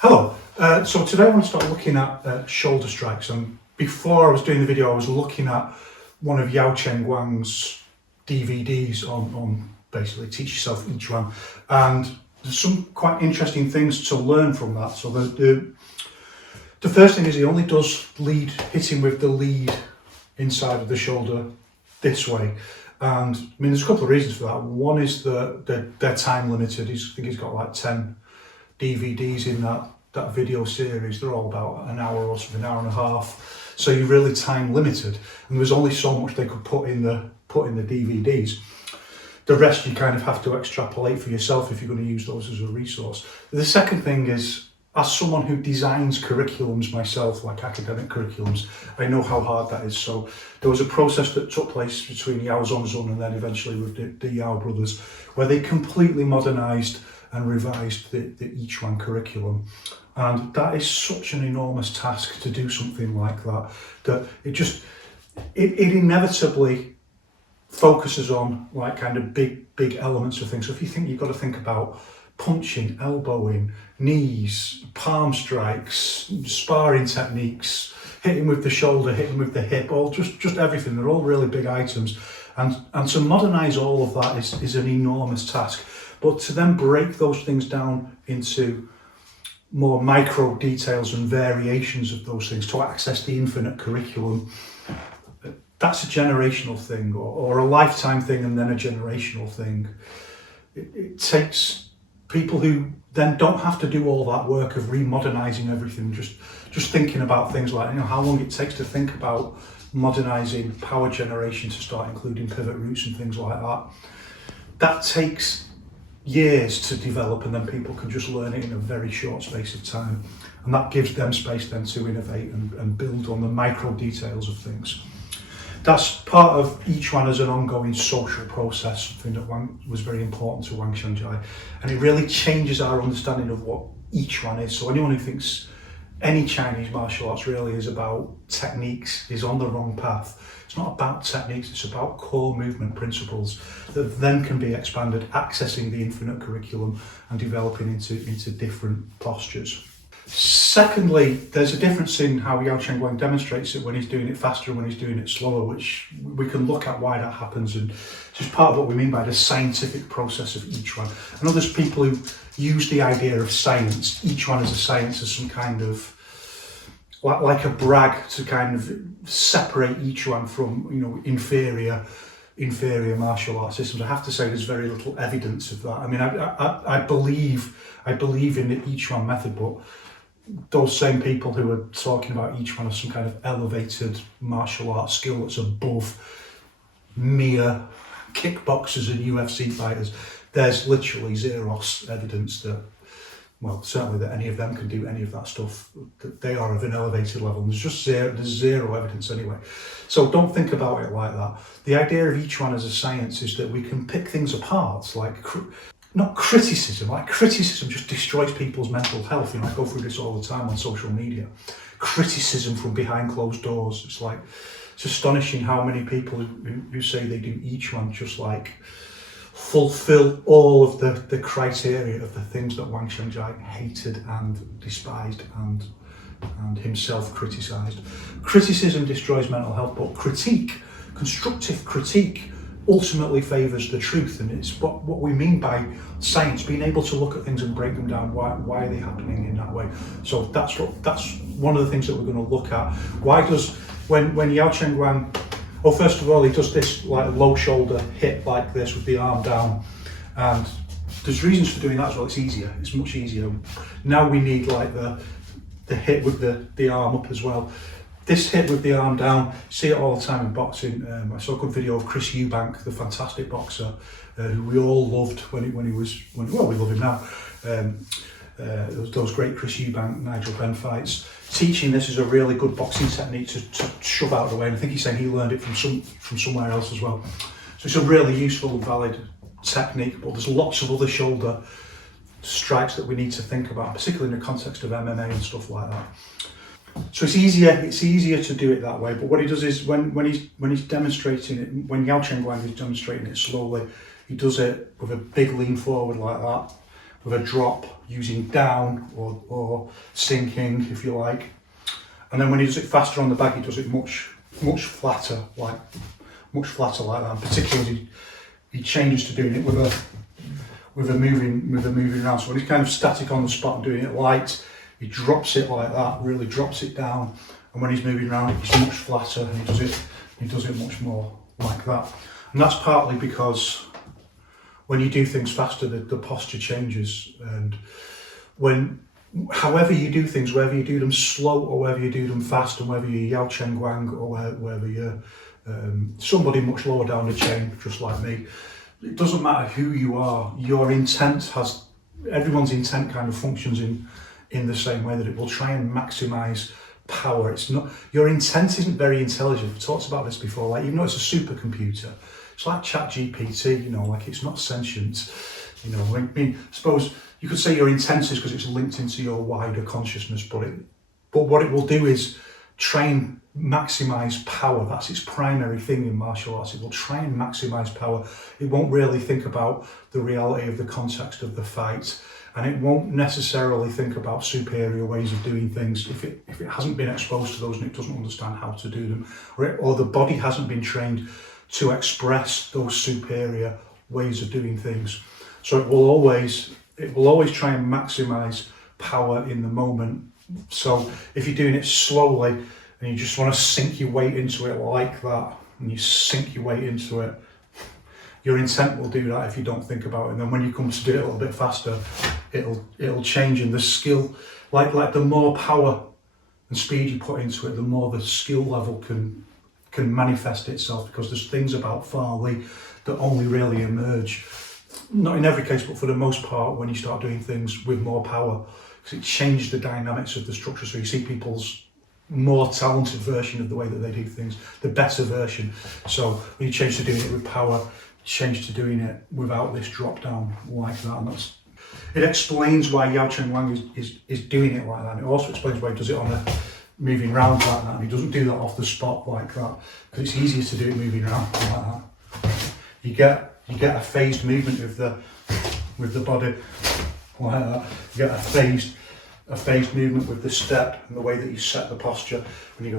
Hello, so today I want to start looking at shoulder strikes, and before I was doing the video I was looking at one of Yourself Yiquan's DVDs on basically Teach Yourself Yiquan, and there's some quite interesting things to learn from that. So the first thing is he only does hitting with the lead inside of the shoulder this way, and I mean there's a couple of reasons for that. One is that they're time limited. I think he's got like 10 DVDs in that video series. They're all about an hour or something, an hour and a half. So you're really time limited, and there's only so much they could put in the DVDs. The rest you kind of have to extrapolate for yourself if you're going to use those as a resource. The second thing is, as someone who designs curriculums myself, like academic curriculums, I know how hard that is. So there was a process that took place between Yao Zhongzhun and then eventually with the Yao brothers, where they completely modernized and revised the Yiquan curriculum. And that is such an enormous task to do something like that, that it inevitably focuses on like kind of big elements of things. So if you think you've got to think about punching, elbowing, knees, palm strikes, sparring techniques, hitting with the shoulder, hitting with the hip, all just everything. They're all really big items. And to modernize all of that is an enormous task. But to then break those things down into more micro details and variations of those things to access the infinite curriculum, that's a generational thing, or a lifetime thing and then a generational thing. It takes people who then don't have to do all that work of remodernizing everything, just thinking about things like, how long it takes to think about modernizing power generation to start including pivot roots and things like that. That takes years to develop, and then people can just learn it in a very short space of time, and that gives them space then to innovate and build on the micro details of things. That's part of Yiquan as an ongoing social process, something that was very important to Wang Xiangjai, and it really changes our understanding of what Yiquan is. So anyone who thinks any Chinese martial arts really is about techniques is on the wrong path. It's not about techniques, it's about core movement principles that then can be expanded, accessing the infinite curriculum and developing into different postures. Secondly, there's a difference in how Yao Chengguang demonstrates it when he's doing it faster and when he's doing it slower, which we can look at why that happens, and it's just part of what we mean by the scientific process of Yiquan. I know there's people who use the idea of science, Yiquan as a science, as some kind of like a brag to kind of separate Yiquan from inferior martial arts systems. I have to say there's very little evidence of that. I mean, I believe in the Yiquan method, but those same people who are talking about Yiquan as some kind of elevated martial arts skill that's above mere kickboxers and UFC fighters, there's literally zero evidence that, well, certainly that any of them can do any of that stuff, that they are of an elevated level. And there's zero evidence anyway. So don't think about it like that. The idea of Yiquan as a science is that we can pick things apart, like not criticism. Like criticism just destroys people's mental health. I go through this all the time on social media. Criticism from behind closed doors. It's astonishing how many people who say they do Yiquan just like fulfill all of the criteria of the things that Wang Xiangjai hated and despised and himself criticized. Criticism destroys mental health, but constructive critique, ultimately favours the truth, and it's what we mean by science, being able to look at things and break them down. Why are they happening in that way? So that's one of the things that we're going to look at. Why does when Yao Chengguang, first of all, he does this like low shoulder hit like this with the arm down, and there's reasons for doing that as well. It's easier. It's much easier. Now we need like the hit with the arm up as well. This hit with the arm down, see it all the time in boxing. I saw a good video of Chris Eubank, the fantastic boxer, who we all loved when we love him now. Those great Chris Eubank, Nigel Benn fights. Teaching this is a really good boxing technique to shove out of the way, and I think he's saying he learned it from somewhere else as well. So it's a really useful and valid technique, but there's lots of other shoulder strikes that we need to think about, particularly in the context of MMA and stuff like that. So it's easier to do it that way. But what he does is when he's demonstrating it, when Yao Chengguang is demonstrating it slowly, he does it with a big lean forward like that, with a drop, using down or sinking, if you like. And then when he does it faster on the bag, he does it much flatter, like that. And particularly, he changes to doing it with a moving around. So when he's kind of static on the spot and doing it light, he drops it like that, really drops it down. And when he's moving around, he's much flatter, and he does it much more like that. And that's partly because when you do things faster, the posture changes. And however you do things, whether you do them slow or whether you do them fast, and whether you're Yaochen Guang or whether you're somebody much lower down the chain, just like me, it doesn't matter who you are. Your intent everyone's intent kind of functions in the same way, that it will try and maximize power. It's not, your intent isn't very intelligent. We've talked about this before. Like, even though it's a supercomputer, it's like ChatGPT, you know, like it's not sentient. You know, I mean, I suppose you could say your intent is because it's linked into your wider consciousness, but what it will do is try and maximize power. That's its primary thing in martial arts. It will try and maximize power. It won't really think about the reality of the context of the fight, and it won't necessarily think about superior ways of doing things if it hasn't been exposed to those and it doesn't understand how to do them, or the body hasn't been trained to express those superior ways of doing things. So it will always try and maximize power in the moment. So if you're doing it slowly and you just want to sink your weight into it like that, and you sink your weight into it, your intent will do that if you don't think about it. And then when you come to do it a little bit faster, it'll change, and the skill, like the more power and speed you put into it, the more the skill level can manifest itself, because there's things about Farley that only really emerge, not in every case, but for the most part, when you start doing things with more power, because it changes the dynamics of the structure. So you see people's more talented version of the way that they do things, the better version. So when you change to doing it with power, you change to doing it without this drop down like that. And it explains why Yaochen Wang is doing it like that. And it also explains why he does it on a moving round like that, and he doesn't do that off the spot like that, because it's easier to do it moving around like that. You get a phased movement with the body like that. You get a phased movement with the step and the way that you set the posture when you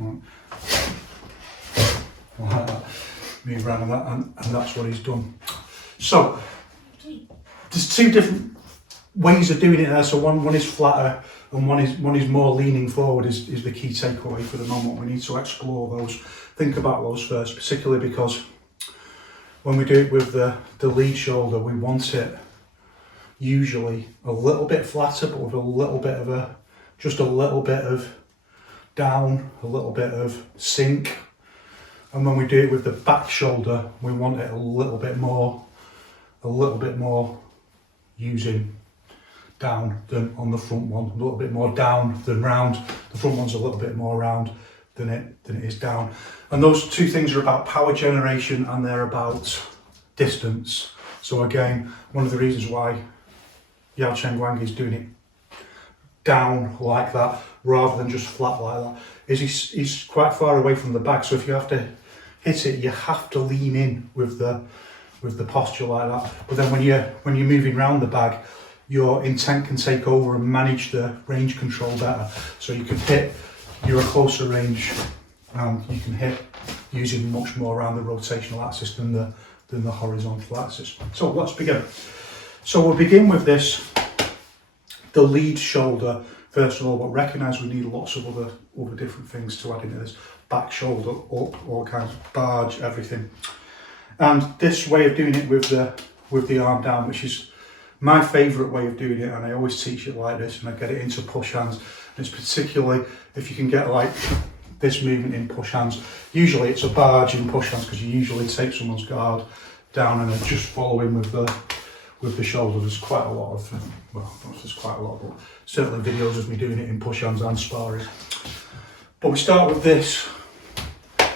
go like that, move around like that, and that's what he's done. So there's two different ways of doing it there. So one is flatter, and one is more leaning forward is the key takeaway for the moment. We need to explore those, think about those first, particularly because when we do it with the lead shoulder, we want it usually a little bit flatter, but with a little bit of just a little bit of down, a little bit of sink. And when we do it with the back shoulder, we want it a little bit more using down than on the front one, a little bit more down than round. The front one's a little bit more round than it is down. And those two things are about power generation, and they're about distance. So again, one of the reasons why Yaochen Guang is doing it down like that rather than just flat like that is he's quite far away from the bag. So if you have to hit it, you have to lean in with the posture like that. But then when you're moving around the bag, your intent can take over and manage the range control better. So you can hit, you're a closer range, and you can hit using much more around the rotational axis than the horizontal axis. So let's begin. So we'll begin with this, the lead shoulder, first of all, but recognise we need lots of other different things to add into this. Back shoulder, up, all kinds of barge, everything. And this way of doing it with the arm down, which is my favourite way of doing it, and I always teach it like this, and I get it into push hands. And it's particularly if you can get like this movement in push hands. Usually it's a barge in push hands, because you usually take someone's guard down and then just follow in with the shoulder. There's quite a lot of, well, there's quite a lot, but certainly videos of me doing it in push hands and sparring. But we start with this,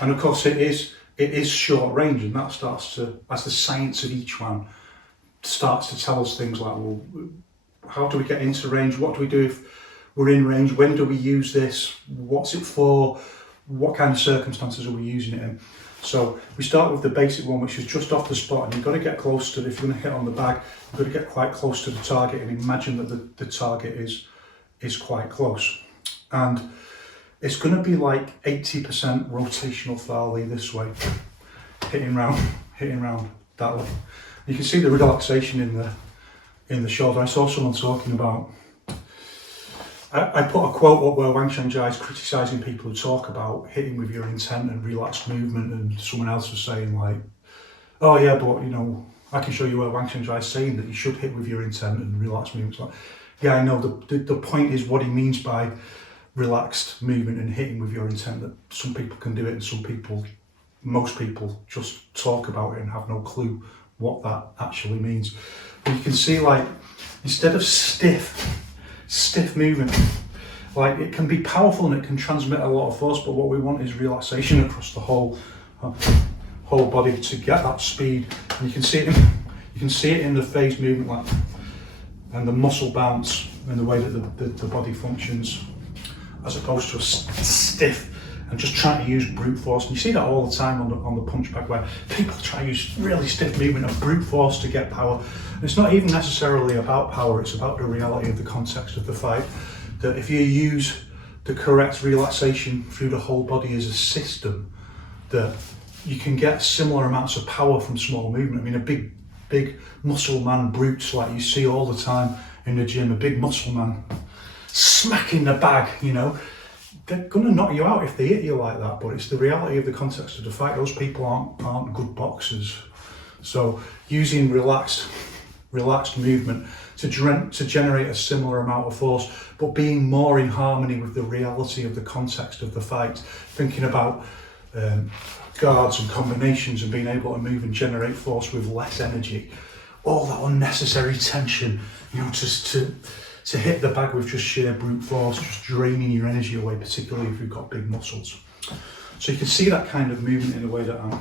and of course it is short range, and that starts to, as the science of each one starts to tell us things like, well, how do we get into range? What do we do if we're in range? When do we use this? What's it for? What kind of circumstances are we using it in? So we start with the basic one, which is just off the spot, and you've got to get close to, if you're going to hit on the bag, you've got to get quite close to the target and imagine that the target is quite close. And it's going to be like 80% rotational Farley this way, hitting round that way. You can see the relaxation in the shoulder. I saw someone talking about, I put a quote up where Wang Shangjai is criticising people who talk about hitting with your intent and relaxed movement, and someone else was saying like, oh yeah, but you know, I can show you where Wang Shangjai is saying that you should hit with your intent and relaxed movement. Like, yeah, I know, the point is what he means by relaxed movement and hitting with your intent, that some people can do it and most people just talk about it and have no clue what that actually means. But you can see, like, instead of stiff movement, like, it can be powerful and it can transmit a lot of force, but what we want is relaxation across the whole body to get that speed. And you can see it in the phase movement, like, and the muscle bounce and the way that the body functions, as opposed to a stiff and just trying to use brute force. And you see that all the time on the punch bag, where people try to use really stiff movement and brute force to get power. And it's not even necessarily about power, it's about the reality of the context of the fight. That if you use the correct relaxation through the whole body as a system, that you can get similar amounts of power from small movement. I mean, a big muscle man brutes like you see all the time in the gym, a big muscle man smacking the bag, you know, they're going to knock you out if they hit you like that, but it's the reality of the context of the fight. Those people aren't good boxers. So using relaxed movement to generate a similar amount of force, but being more in harmony with the reality of the context of the fight, thinking about guards and combinations and being able to move and generate force with less energy, all that unnecessary tension, you know, to hit the bag with just sheer brute force, just draining your energy away, particularly if you've got big muscles. So you can see that kind of movement in the way that I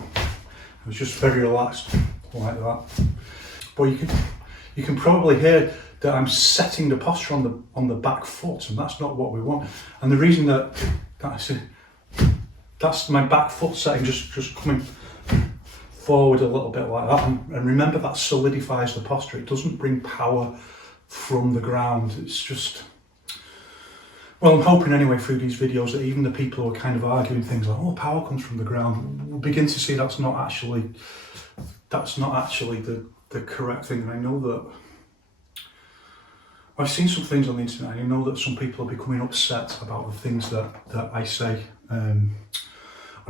was just very relaxed like that. But you can probably hear that I'm setting the posture on the back foot, and that's not what we want. And the reason that's my back foot setting, just coming forward a little bit like that. And remember, that solidifies the posture. It doesn't bring power from the ground. It's just, well, I'm hoping anyway through these videos that even the people who are kind of arguing things like, oh, power comes from the ground, we'll begin to see that's not actually the correct thing. And I know that I've seen some things on the internet, and I know that some people are becoming upset about the things that I say. And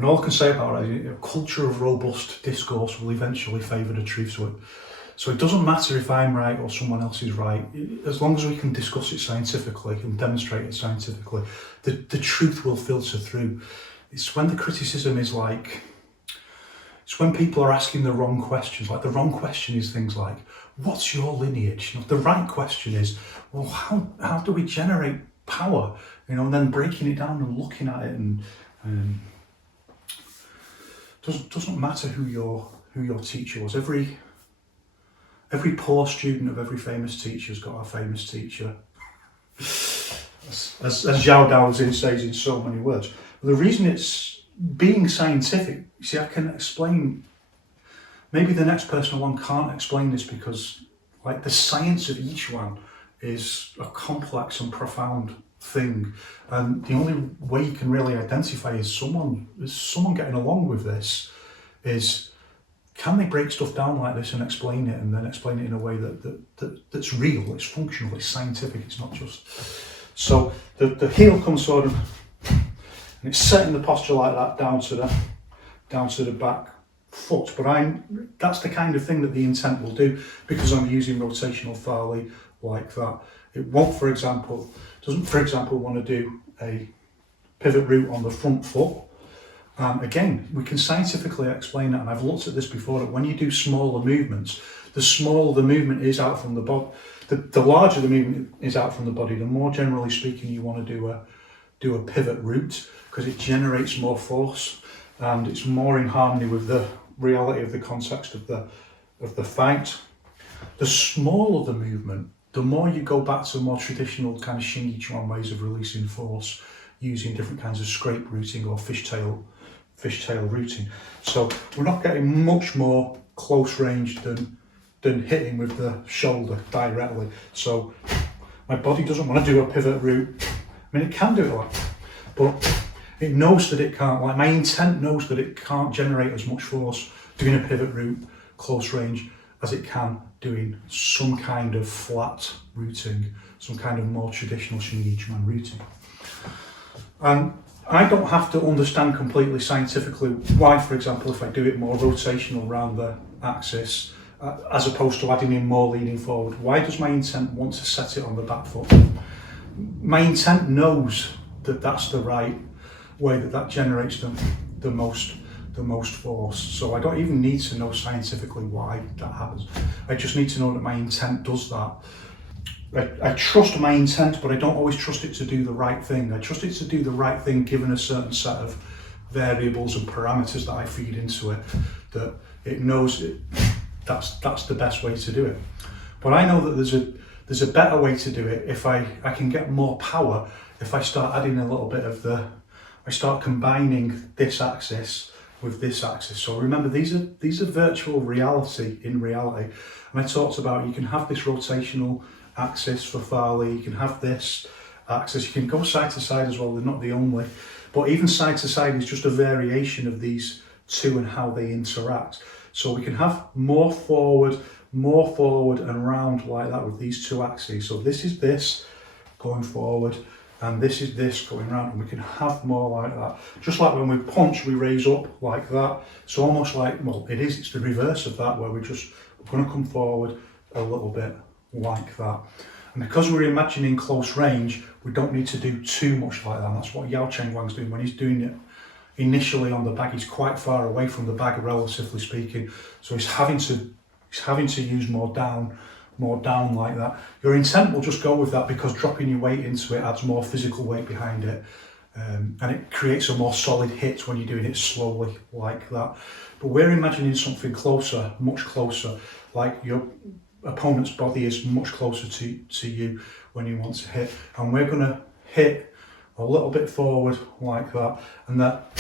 all I can say about it is a culture of robust discourse will eventually favour the truth. So it doesn't matter if I'm right or someone else is right, as long as we can discuss it scientifically and demonstrate it scientifically, the truth will filter through. It's when the criticism is like, it's when people are asking the wrong questions. Like, the wrong question is things like, what's your lineage? You know, the right question is, well, how do we generate power? You know, and then breaking it down and looking at it, and doesn't matter who your teacher was. Every poor student of every famous teacher's got a famous teacher, as Zhao Daoxin says in so many words. But the reason it's being scientific, you see, I can explain, maybe the next person along can't explain this, because like the science of Yiquan is a complex and profound thing, and the only way you can really identify is someone getting along with this is, can they break stuff down like this and explain it, and then explain it in a way that's real, it's functional, it's scientific, it's not just. So the heel comes forward and it's setting the posture like that down to the back foot. But that's the kind of thing that the intent will do, because I'm using rotational Farley like that. It won't, doesn't for example want to do a pivot root on the front foot. Again, we can scientifically explain that, and I've looked at this before, that when you do smaller movements, the smaller the movement is out from the body, the larger the movement is out from the body, the more, generally speaking, you want to do a pivot root, because it generates more force and it's more in harmony with the reality of the context of the fight. The smaller the movement, the more you go back to more traditional kind of Xing Yiquan ways of releasing force, using different kinds of scrape rooting or fishtail fishtail routing. So we're not getting much more close range than hitting with the shoulder directly. So my body doesn't want to do a pivot route. I mean, it can do it like that, but it knows that it can't, like my intent knows that it can't generate as much force doing a pivot route close range as it can doing some kind of flat routing, some kind of more traditional Yiquan routing. And I don't have to understand completely scientifically why, for example, if I do it more rotational around the axis, as opposed to adding in more leaning forward, why does my intent want to set it on the back foot? My intent knows that that's the right way, that generates the most force. So I don't even need to know scientifically why that happens. I just need to know that my intent does that. I trust my intent, but I don't always trust it to do the right thing. I trust it to do the right thing given a certain set of variables and parameters that I feed into it, that it knows that's the best way to do it. But I know that there's a better way to do it if I can get more power if I start adding a little bit of I start combining this axis with this axis. So remember, these are virtual reality in reality. And I talked about you can have this rotational axis for Farley, you can have this axis, you can go side to side as well, they're not the only, but even side to side is just a variation of these two and how they interact. So we can have more forward and round like that with these two axes. So this is this going forward and this is this going round, and we can have more like that. Just like when we punch, we raise up like that. So almost like, well, it's the reverse of that, where we're going to come forward a little bit like that. And because we're imagining close range, we don't need to do too much like that. And that's what Yao Cheng Wang's doing. When he's doing it initially on the bag, he's quite far away from the bag, relatively speaking. So he's having to use more down like that. Your intent will just go with that, because dropping your weight into it adds more physical weight behind it. And it creates a more solid hit when you're doing it slowly like that. But we're imagining something closer, much closer, like your opponent's body is much closer to you when you want to hit, and we're going to hit a little bit forward like that, and that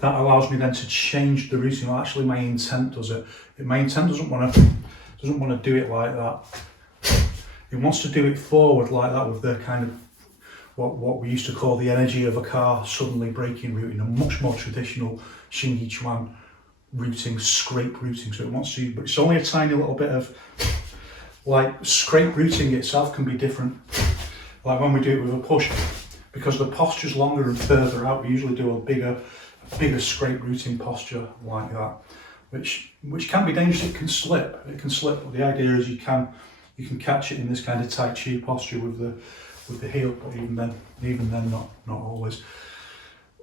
allows me then to change the routing. Well, actually my intent does it. My intent doesn't want to do it like that. It wants to do it forward like that, with the kind of what we used to call the energy of a car suddenly braking route, in a much more traditional Yiquan routing, scrape routing. So it wants to, but it's only a tiny little bit of, like, scrape routing itself can be different. Like when we do it with a push, because the posture's longer and further out, we usually do a bigger scrape routing posture like that, which can be dangerous. It can slip. But the idea is you can catch it in this kind of Tai Chi posture with the heel, but even then not always.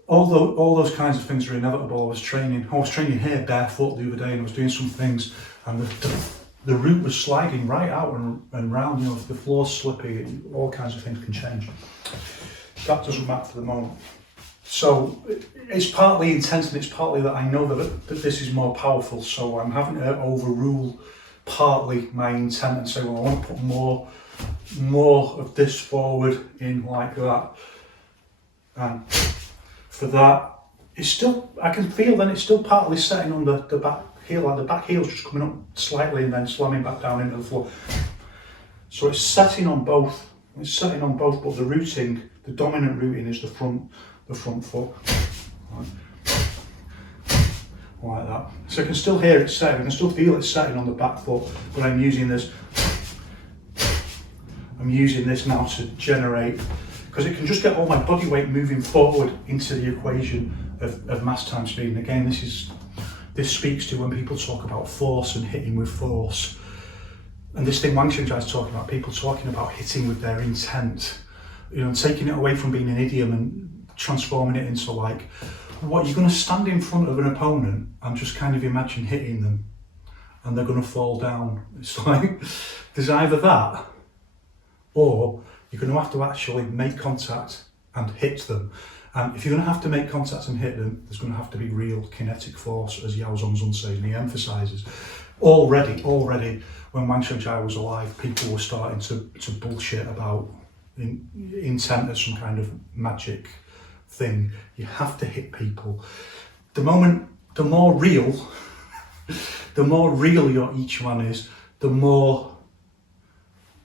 Although all those kinds of things are inevitable. I was training here barefoot the other day, and I was doing some things, and the route was sliding right out and round. If the floor's slippy, all kinds of things can change. That doesn't matter for the moment. So it's partly intense, and it's partly that I know that this is more powerful. So I'm having to overrule partly my intent and say, well, I want to put more of this forward in like that. And for that, it's still, I can feel then it's still partly setting on the back heel, like the back heel's just coming up slightly and then slamming back down into the floor. So it's setting on both, but the routing, the dominant routing is the front foot. Like that. So I can still hear it setting, I can still feel it setting on the back foot, but I'm using this now to generate, because it can just get all my body weight moving forward into the equation of mass times speed. And again, this speaks to when people talk about force and hitting with force. And this thing Wang Xiangjia is talking about, people talking about hitting with their intent, and taking it away from being an idiom and transforming it into like, what, you're going to stand in front of an opponent and just kind of imagine hitting them and they're going to fall down. It's like, there's either that, or you're going to have to actually make contact and hit them. And if you're going to have to make contact and hit them, there's going to have to be real kinetic force, as Yao Zongzun says, and he emphasises. Already, when Wang Xiangjia was alive, people were starting to bullshit about intent as some kind of magic thing. You have to hit people. the more real, the more real your Yiquan is,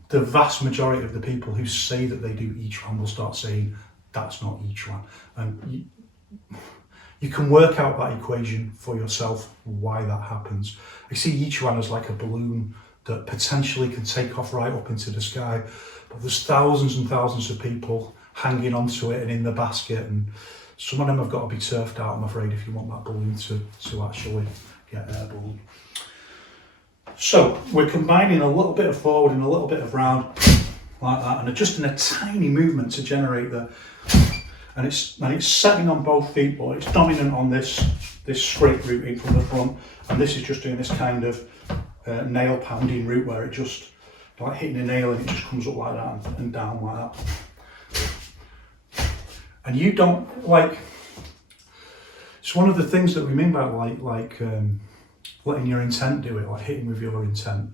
the vast majority of the people who say that they do Yiquan will start saying that's not Yiquan. And you can work out that equation for yourself, why that happens. I see Yiquan as like a balloon that potentially can take off right up into the sky, but there's thousands and thousands of people hanging onto it and in the basket, and some of them have got to be turfed out, I'm afraid, if you want that balloon to actually get airborne. So we're combining a little bit of forward and a little bit of round, like that, and adjusting a tiny movement to generate the, and it's setting on both feet, but it's dominant on this straight route in from the front, and this is just doing this kind of nail pounding route where it just, like hitting a nail and it just comes up like that and down like that. And you don't, like, it's one of the things that we mean by letting your intent do it, like hitting with your intent.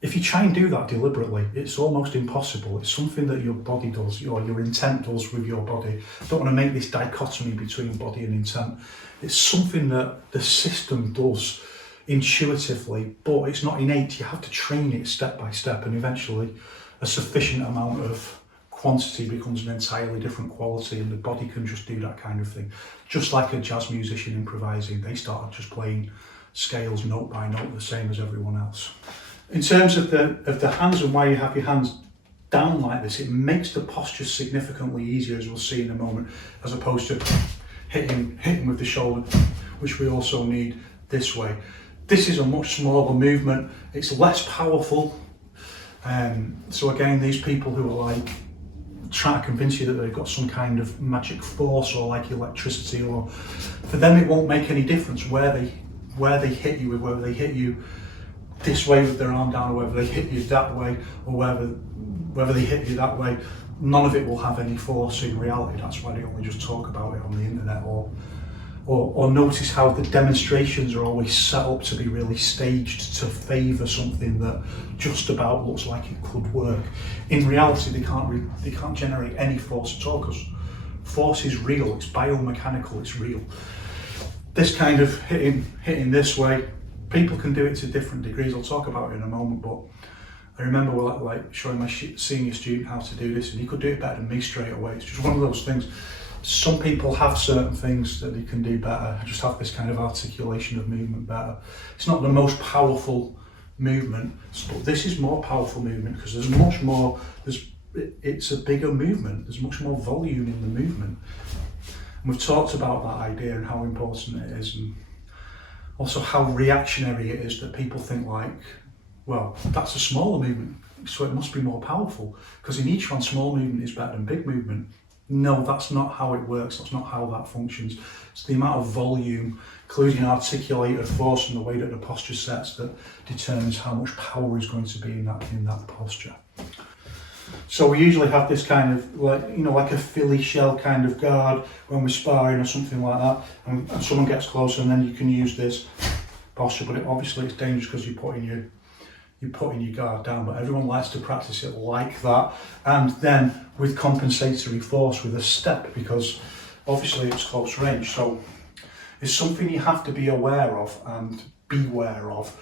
If you try and do that deliberately, it's almost impossible. It's something that your body does, or your intent does with your body. I don't want to make this dichotomy between body and intent. It's something that the system does intuitively, but it's not innate. You have to train it step by step, and eventually a sufficient amount of quantity becomes an entirely different quality, and the body can just do that kind of thing. Just like a jazz musician improvising, they start just playing scales note by note, the same as everyone else. In terms of the hands and why you have your hands down like this, it makes the posture significantly easier, as we'll see in a moment, as opposed to hitting with the shoulder, which we also need this way. This is a much smaller movement, it's less powerful. So again, these people who are like trying to convince you that they've got some kind of magic force or like electricity, or for them it won't make any difference where they hit you, with whether they hit you this way with their arm down, or whether they hit you that way, or whether they hit you that way. None of it will have any force in reality. That's why they only just talk about it on the internet, or notice how the demonstrations are always set up to be really staged to favour something that just about looks like it could work. In reality, they can't generate any force at all, because force is real, it's biomechanical, it's real. This kind of hitting this way, people can do it to different degrees. I'll talk about it in a moment, but I remember like showing my senior student how to do this, and he could do it better than me straight away. It's just one of those things. Some people have certain things that they can do better. I just have this kind of articulation of movement better. It's not the most powerful movement, but this is more powerful movement because there's much more, it's a bigger movement. There's much more volume in the movement. And we've talked about that idea and how important it is, and also how reactionary it is that people think like, well, that's a smaller movement, so it must be more powerful, because in each one, small movement is better than big movement. No, that's not how it works, that's not how that functions. It's the amount of volume, including articulated force and the way that the posture sets, that determines how much power is going to be in that posture. So we usually have this kind of, like a Philly shell kind of guard when we're sparring or something like that, and someone gets closer, and then you can use this posture, but obviously it's dangerous because you're putting your guard down, but everyone likes to practice it like that, and then with compensatory force with a step, because obviously it's close range. So it's something you have to be aware of and beware of,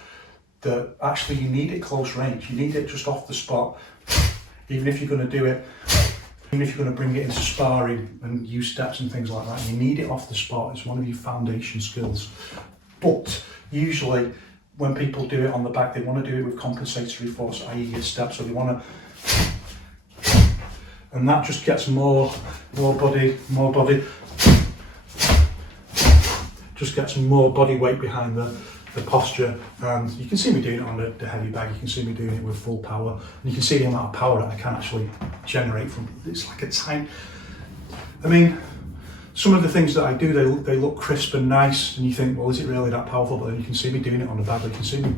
that actually you need it close range. You need it just off the spot. Even if you're going to do it, even if you're going to bring it into sparring and use steps and things like that, you need it off the spot. It's one of your foundation skills. But usually when people do it on the back, they want to do it with compensatory force, i.e. your step. So they want to, and that just gets more body, just gets more body weight behind the posture. And you can see me doing it on the heavy bag, you can see me doing it with full power, and you can see the amount of power that I can actually generate from, it's like a tiny, I mean, some of the things that I do, they look crisp and nice, and you think, well, is it really that powerful? But then you can see me doing it on the bag, you can see me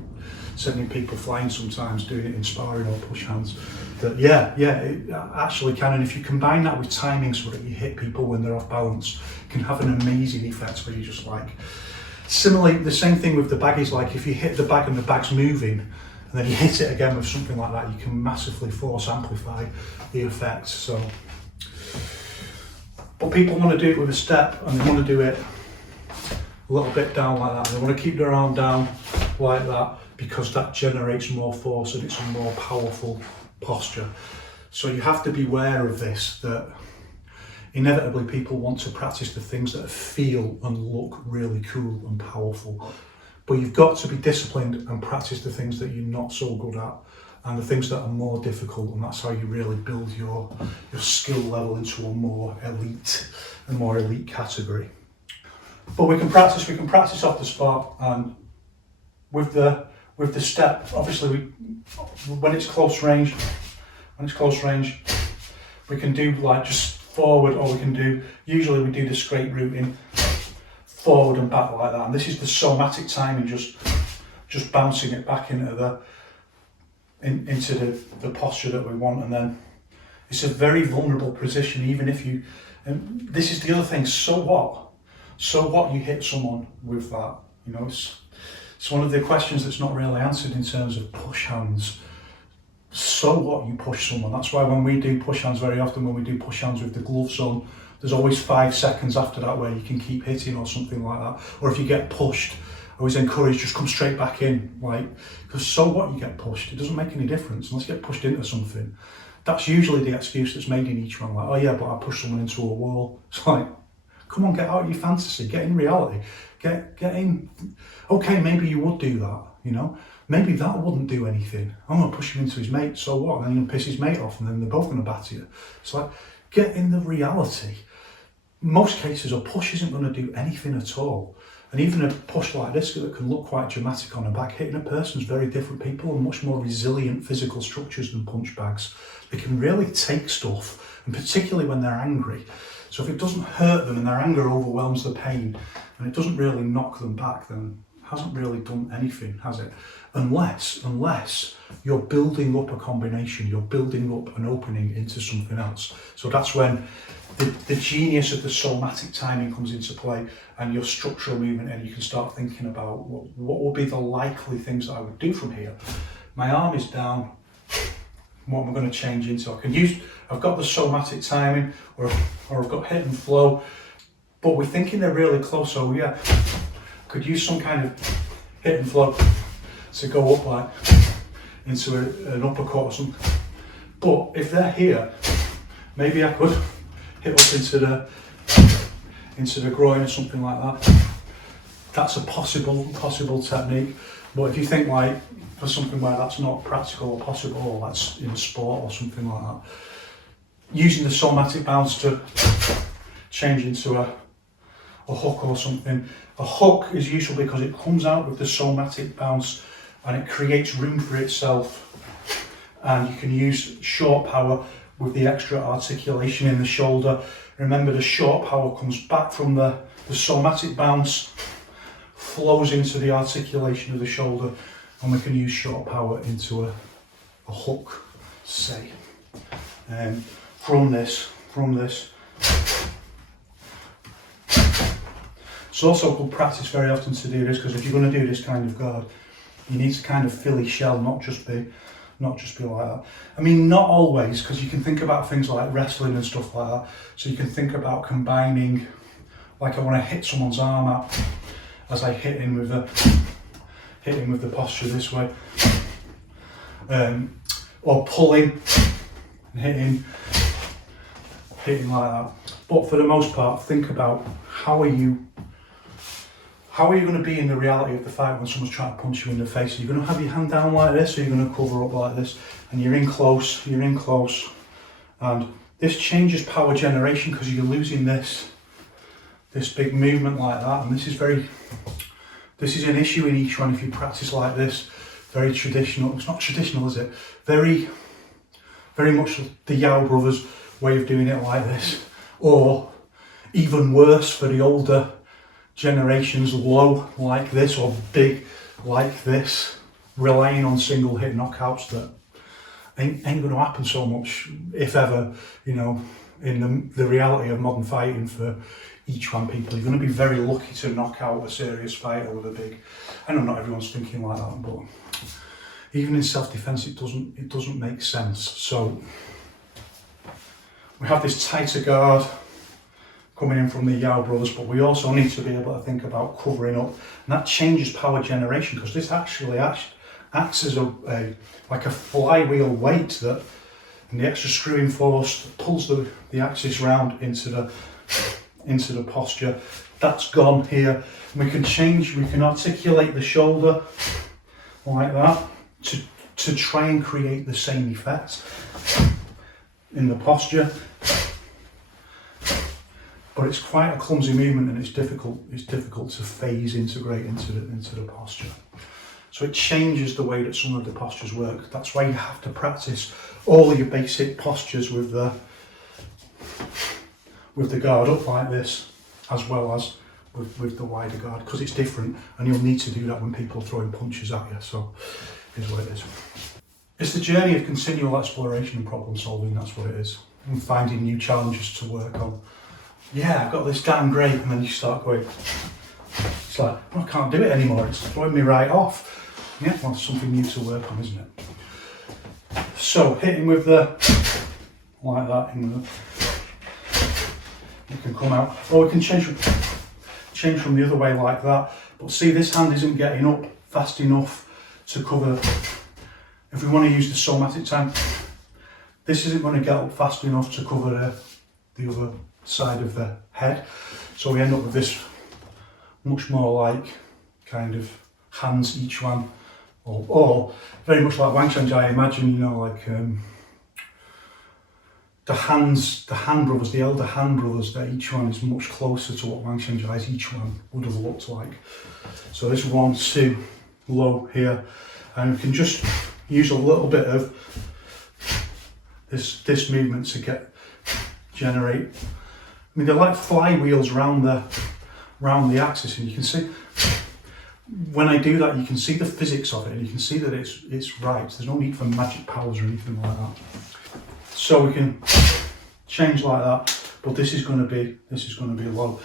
sending people flying sometimes, doing it in sparring or push hands. That it actually can, and if you combine that with timing so that you hit people when they're off balance, it can have an amazing effect where you just like, similarly, the same thing with the bag is like, if you hit the bag and the bag's moving, and then you hit it again with something like that, you can massively force amplify the effect. So, but people want to do it with a step, and they want to do it a little bit down like that. They want to keep their arm down like that because that generates more force and it's a more powerful posture. So you have to be aware of this, that inevitably people want to practice the things that feel and look really cool and powerful. But you've got to be disciplined and practice the things that you're not so good at and the things that are more difficult, and that's how you really build your skill level into a more elite category. But we can practice off the spot, and with the step, obviously when it's close range, we can do like just forward, or we can do, usually we do the straight route in forward and back like that, and this is the somatic timing, just bouncing it back into the posture that we want. And then it's a very vulnerable position, even if you, and this is the other thing, so what you hit someone with that, you know, it's one of the questions that's not really answered in terms of push hands. So what you push someone, that's why when we do push hands, very often when we do push hands with the gloves on, there's always 5 seconds after that where you can keep hitting or something like that. Or if you get pushed, I always encourage just come straight back in, like, because so what you get pushed, it doesn't make any difference unless you get pushed into something. That's usually the excuse that's made in each one, like, oh yeah, but I pushed someone into a wall. It's like, come on, get out of your fantasy, get in reality, get in. Okay, maybe you would do that, you know, maybe that wouldn't do anything. I'm gonna push him into his mate, so what? And then you're gonna piss his mate off, and then they're both gonna batter you. It's like, get in the reality. Most cases, a push isn't gonna do anything at all. And even a push like this that can look quite dramatic on a back, hitting a person is very different. People are much more resilient physical structures than punch bags. They can really take stuff, and particularly when they're angry. So if it doesn't hurt them and their anger overwhelms the pain and it doesn't really knock them back, then it hasn't really done anything, has it? Unless you're building up a combination, you're building up an opening into something else. So that's when the genius of the somatic timing comes into play, and your structural movement, and you can start thinking about what would be the likely things that I would do from here. My arm is down, what am I going to change into? I've got the somatic timing, or I've got hit and flow, but we're thinking they're really close, so yeah, could use some kind of hit and flow to go up like into an uppercut or something. But if they're here, maybe I could hit up into the groin or something like that. That's a possible technique. But if you think like for something where that's not practical or possible, or that's in sport or something like that, using the somatic bounce to change into a hook or something. A hook is useful because it comes out with the somatic bounce and it creates room for itself, and you can use short power with the extra articulation in the shoulder. Remember, the short power comes back from the somatic bounce, flows into the articulation of the shoulder, and we can use short power into a hook, say. From this. It's also good practice very often to do this, because if you're going to do this kind of guard, you need to kind of fill his shell, not just be like that. I mean, not always, because you can think about things like wrestling and stuff like that. So you can think about combining, like I want to hit someone's arm out as I hit in with the posture this way, or pulling and hitting like that. But for the most part, think about how are you going to be in the reality of the fight when someone's trying to punch you in the face? Are you going to have your hand down like this, or are you going to cover up like this? And you're in close, and this changes power generation because you're losing this big movement like that, and this is an issue in each one if you practice like this. Very traditional. It's not traditional, is it? Very much the Yao brothers way of doing it like this, or even worse for the older generations, low like this or big like this, relying on single hit knockouts that ain't going to happen so much, if ever, you know, in the reality of modern fighting. For each one people, you're going to be very lucky to knock out a serious fighter with a big, I know not everyone's thinking like that, but even in self-defense it doesn't make sense. So we have this tighter guard, coming in from the Yao brothers, but we also need to be able to think about covering up, and that changes power generation, because this actually acts as like a flywheel weight that, and the extra screwing force pulls the axis round into the posture. That's gone here. We can articulate the shoulder like that to try and create the same effect in the posture. But it's quite a clumsy movement, and it's difficult to phase integrate into the posture. So it changes the way that some of the postures work. That's why you have to practice all of your basic postures with the guard up like this, as well as with the wider guard, because it's different, and you'll need to do that when people are throwing punches at you. So here's what it is. It's the journey of continual exploration and problem solving. That's what it is, and finding new challenges to work on. Yeah, I've got this damn great, and then you start going, it's like, I can't do it anymore, it's throwing me right off. Yeah, well, something new to work on, isn't it? So, hitting with the, like that, you can come out, or we can change from the other way like that. But see, this hand isn't getting up fast enough to cover, if we want to use the somatic time, this isn't going to get up fast enough to cover the other side of the head, so we end up with this much more like kind of hands each one, or very much like Wang Shanzai. I imagine, you know, like the Han brothers, the elder Han brothers, that each one is much closer to what Wang Shanzai's each one would have looked like. So this 1, 2, low here, and we can just use a little bit of this movement to generate. I mean, they're like flywheels round the axis, and you can see when I do that, you can see the physics of it, and you can see that it's right. There's no need for magic powers or anything like that. So we can change like that, but this is going to be low.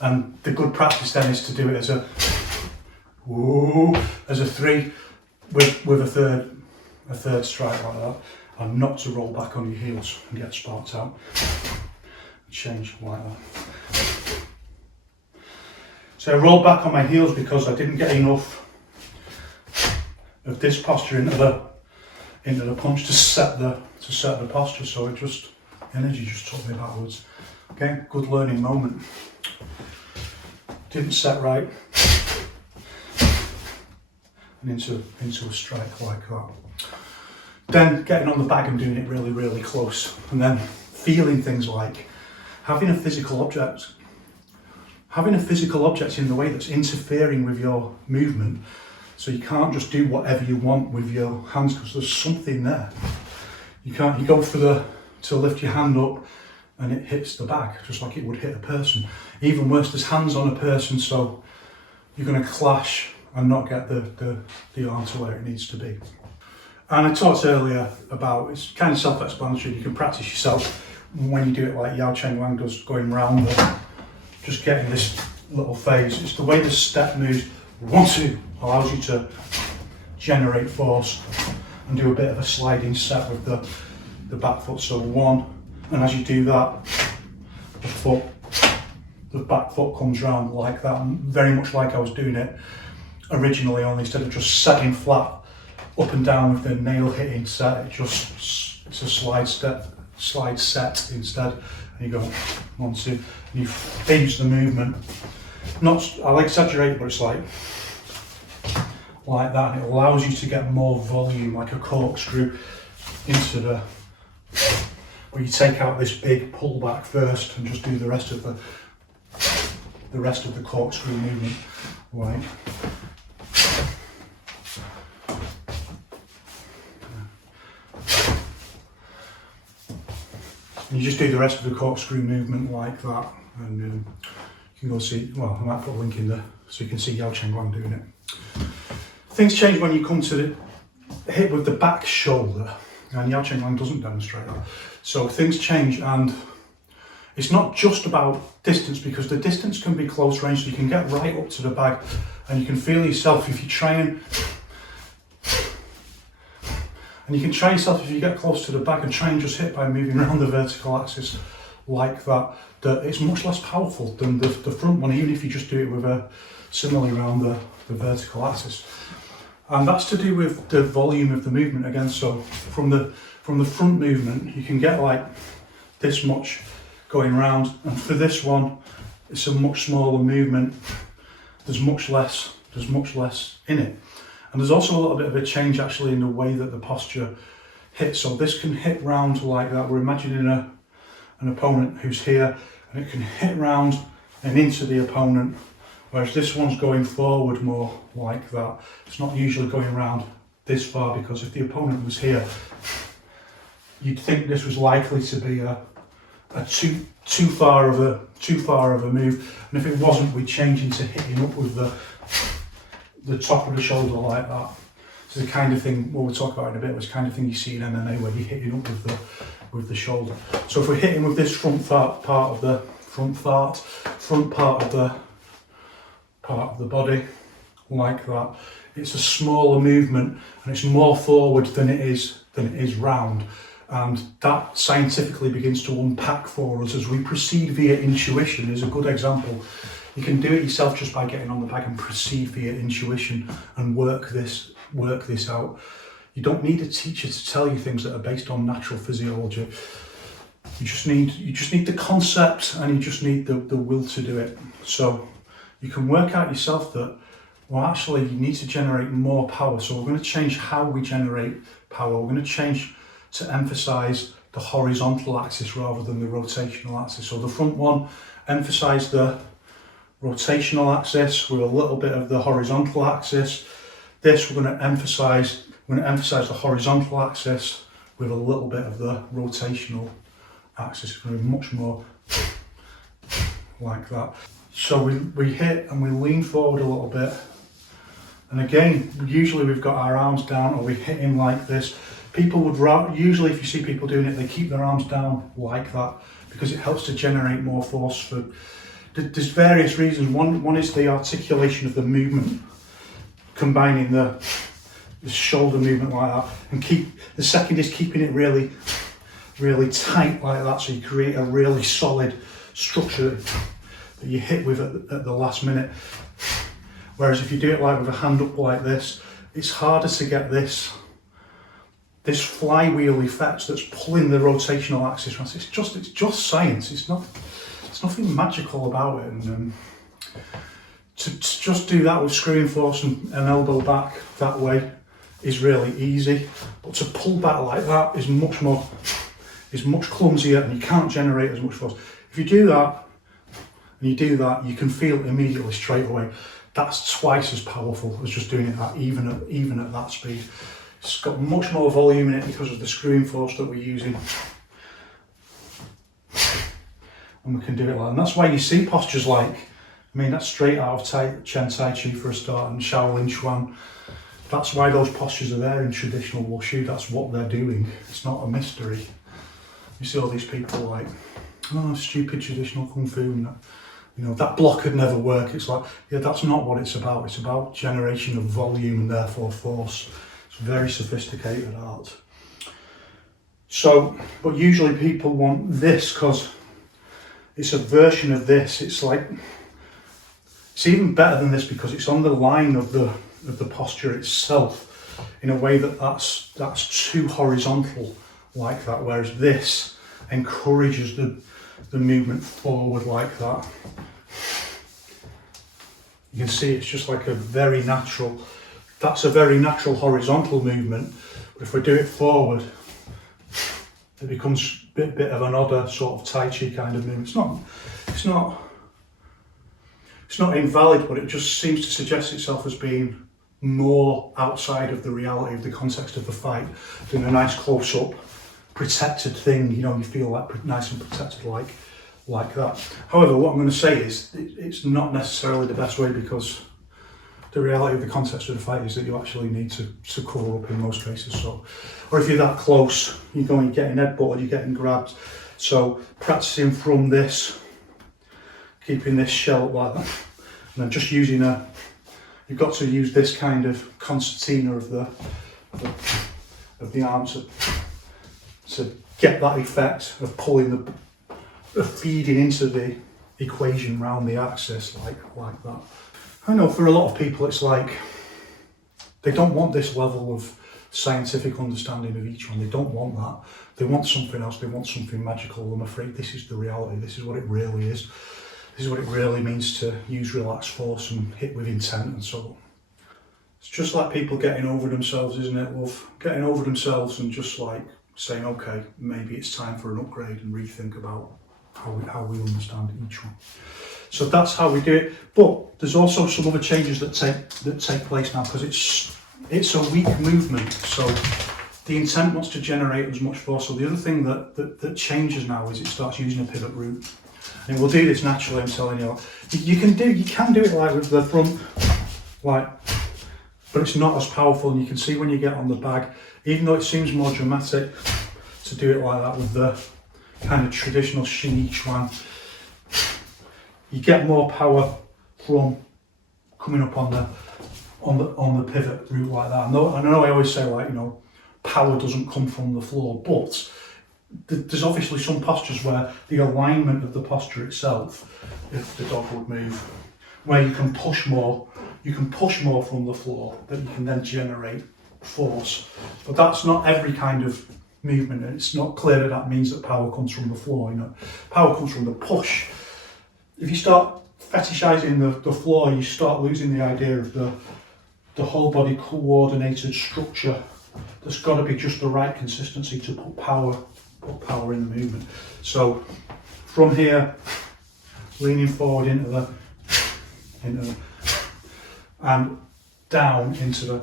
And the good practice then is to do it as a 3 with a third strike like that, and not to roll back on your heels and get sparked out. Change like that. So I rolled back on my heels because I didn't get enough of this posture into the punch to set the posture. So energy just took me backwards. Okay, good learning moment. Didn't set right, and into a strike like that. Then getting on the bag and doing it really, really close, and then feeling things like having a physical object in the way that's interfering with your movement, so you can't just do whatever you want with your hands, because there's something there. You go to lift your hand up and it hits the bag, just like it would hit a person. Even worse, there's hands on a person, so you're going to clash and not get the arm to where it needs to be. And I talked earlier about, it's kind of self-explanatory, you can practice yourself when you do it like Yao Cheng Wang does, going round just getting this little phase. It's the way the step moves. 1, 2 allows you to generate force and do a bit of a sliding set with the back foot. So 1, and as you do that, the back foot comes round like that, and very much like I was doing it originally, only instead of just setting flat up and down with the nail hitting set, it's a slide set instead, and you go 1, 2, and you phase the movement. I'll exaggerate, but it's like that, and it allows you to get more volume, like a corkscrew, into where you take out this big pullback first and just do the rest of the corkscrew movement, right? And you just do the rest of the corkscrew movement like that, and you can go see, well, I might put a link in there so you can see Yao Cheng Wang doing it. Things change when you come to hit with the back shoulder, and Yao Cheng Wang doesn't demonstrate that. So things change, and it's not just about distance, because the distance can be close range, so you can get right up to the bag, and you can feel yourself if you try and you can try yourself if you get close to the bag and try and just hit by moving around the vertical axis like that, that it's much less powerful than the front one, even if you just do it with a similarly around the vertical axis. And that's to do with the volume of the movement again. So from the front movement, you can get like this much going round, and for this one, it's a much smaller movement. There's much less in it. And there's also a little bit of a change actually in the way that the posture hits. So this can hit round like that. We're imagining an opponent who's here, and it can hit round and into the opponent, whereas this one's going forward more like that. It's not usually going round this far, because if the opponent was here, you'd think this was likely to be a too far of a move, and if it wasn't, we'd change into hitting up with the top of the shoulder like that. So the kind of thing we'll talk about in a bit was the kind of thing you see in MMA, where you're hitting up with the shoulder. So if we're hitting with this front part of the body like that, it's a smaller movement and it's more forward than it is round. And that scientifically begins to unpack for us as we proceed via intuition. Is a good example. You can do it yourself just by getting on the bag and proceed via intuition and work this out. You don't need a teacher to tell you things that are based on natural physiology. You just need the concept, and you just need the will to do it. So you can work out yourself that, well, actually you need to generate more power. So we're going to change how we generate power. We're going to change to emphasize the horizontal axis rather than the rotational axis. So the front one, emphasize the rotational axis with a little bit of the horizontal axis. This we're going to emphasize the horizontal axis with a little bit of the rotational axis. It's going to be much more like that. So we hit and we lean forward a little bit, and again, usually we've got our arms down, or we hit in like this. People would usually, if you see people doing it, they keep their arms down like that because it helps to generate more force. There's various reasons. One is the articulation of the movement, combining the shoulder movement like that, and the second is keeping it really, really tight like that, so you create a really solid structure that you hit with at the last minute. Whereas if you do it like with a hand up like this, it's harder to get this flywheel effect that's pulling the rotational axis around. It's just science. It's nothing magical about it. And to just do that with screwing force and elbow back that way is really easy. But to pull back like that is much clumsier, and you can't generate as much force. If you do that and you do that, you can feel it immediately straight away. That's twice as powerful as just doing it even at that speed. It's got much more volume in it because of the screwing force that we're using. And we can do it like that. And that's why you see postures like, that's straight out of Chen Tai Chi for a start, and Shaolin Chuan. That's why those postures are there in traditional wushu. That's what they're doing. It's not a mystery. You see all these people like, oh, stupid traditional kung fu, and that block could never work. It's like, yeah, that's not what it's about. It's about generation of volume and therefore force. It's very sophisticated art. So, but usually people want this because it's a version of this. It's even better than this because it's on the line of the posture itself in a way that's too horizontal like that, whereas this encourages the movement forward like that. You can see it's just like that's a very natural horizontal movement, but if we do it forward, it becomes a bit of an odder sort of Tai Chi kind of movement. It's not invalid, but it just seems to suggest itself as being more outside of the reality of the context of the fight, doing a nice close-up, protected thing. You feel like nice and protected like that. However, what I'm going to say is it's not necessarily the best way, because the reality of the context of the fight is that you actually need to cover up in most cases. So, or if you're that close, you're getting headbutted, you're getting grabbed. So practicing from this, keeping this shell like that, and then just using you've got to use this kind of concertina of the arm to get that effect of pulling feeding into the equation round the axis like that. I know for a lot of people it's like they don't want this level of scientific understanding of Yiquan. They don't want that. They want something else. They want something magical. I'm afraid this is the reality. This is what it really is. This is what it really means to use relaxed force and hit with intent and so on. It's just like people getting over themselves, isn't it, love? Getting over themselves and just like saying, okay, maybe it's time for an upgrade and rethink about how we understand each one. So that's how we do it. But there's also some other changes that take place now, because it's a weak movement. So the intent wants to generate as much force. So the other thing that changes now is it starts using a pivot route. And it will do this naturally, I'm telling you. You can do it like with the front, like, but it's not as powerful. And you can see when you get on the bag, even though it seems more dramatic to do it like that with the kind of traditional Shin Yiquan, you get more power from coming up on the pivot route like that. I know I always say, like, you know, power doesn't come from the floor, but there's obviously some postures where the alignment of the posture itself, if the dog would move, where you can push more from the floor, that you can then generate force. But that's not every kind of movement, and it's not clear that means that power comes from the floor. You know, power comes from the push. If you start fetishizing the floor, you start losing the idea of the whole body coordinated structure. There's got to be just the right consistency to put power in the movement. So from here, leaning forward into the and down into the,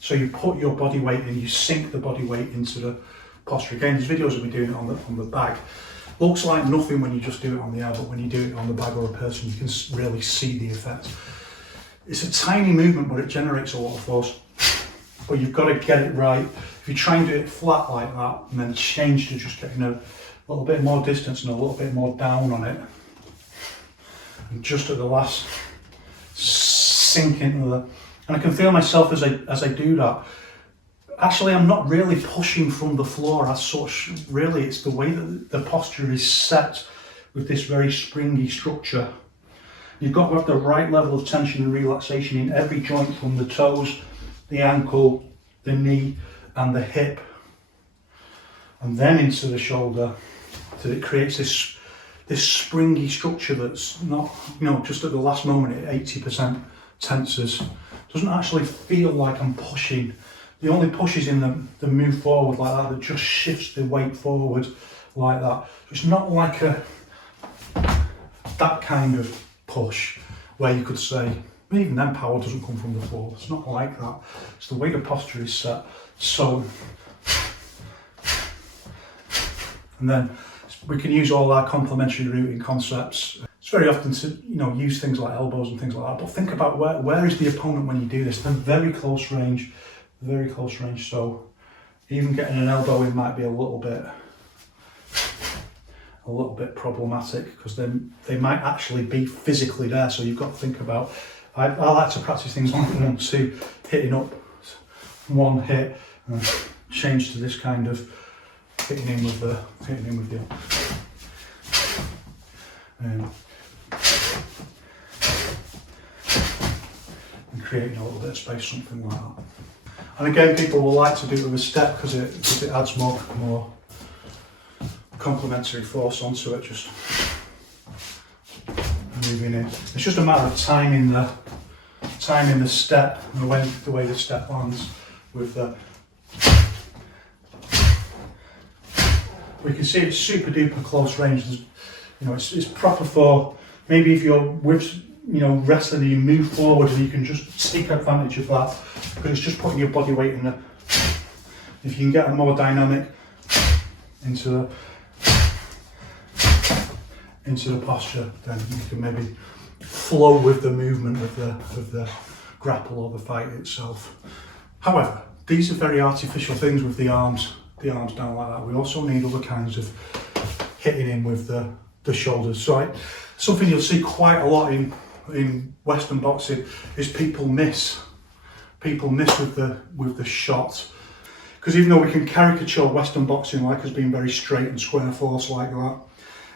so you put your body weight in, you sink the body weight into the posture. Again, there's videos of me doing it on the bag. Looks like nothing when you just do it on the air, but when you do it on the bag or a person, you can really see the effect. It's a tiny movement, but it generates a lot of force. But you've got to get it right. If you try and do it flat like that, and then change to just getting a little bit more distance and a little bit more down on it, and just at the last, sink into the, and I can feel myself as I do that. Actually, I'm not really pushing from the floor as such. Really, it's the way that the posture is set with this very springy structure. You've got to have the right level of tension and relaxation in every joint, from the toes, the ankle, the knee, and the hip, and then into the shoulder, so it creates this springy structure that's not, you know, just at the last moment at 80% tenses. Doesn't actually feel like I'm pushing. The only push is in the move forward like that just shifts the weight forward like that. It's not like that kind of push where you could say, even then power doesn't come from the floor. It's not like that. It's the way the posture is set. So, and then we can use all our complementary routing concepts. It's very often to, you know, use things like elbows and things like that, but think about where is the opponent when you do this. They're very close range. So even getting an elbow in might be a little bit problematic, because then they might actually be physically there. So you've got to think about, I like to practice things like 1, 2, hitting up, one hit, and change to this kind of hitting in with the and creating a little bit of space, something like that. And again, people will like to do it with a step because it adds more complementary force onto it, just moving in. It's just a matter of timing the step and the way the step lands with the. We can see it's super duper close range. You know, it's proper for maybe if you're with, you know, wrestling and you move forward, and you can just take advantage of that, because it's just putting your body weight in there. If you can get a more dynamic into the posture, then you can maybe flow with the movement of the grapple or the fight itself. However, these are very artificial things with the arms down like that. We also need other kinds of hitting in with the shoulders. So something you'll see quite a lot in Western boxing is people miss with the shot. Because even though we can caricature Western boxing like as being very straight and square force like that,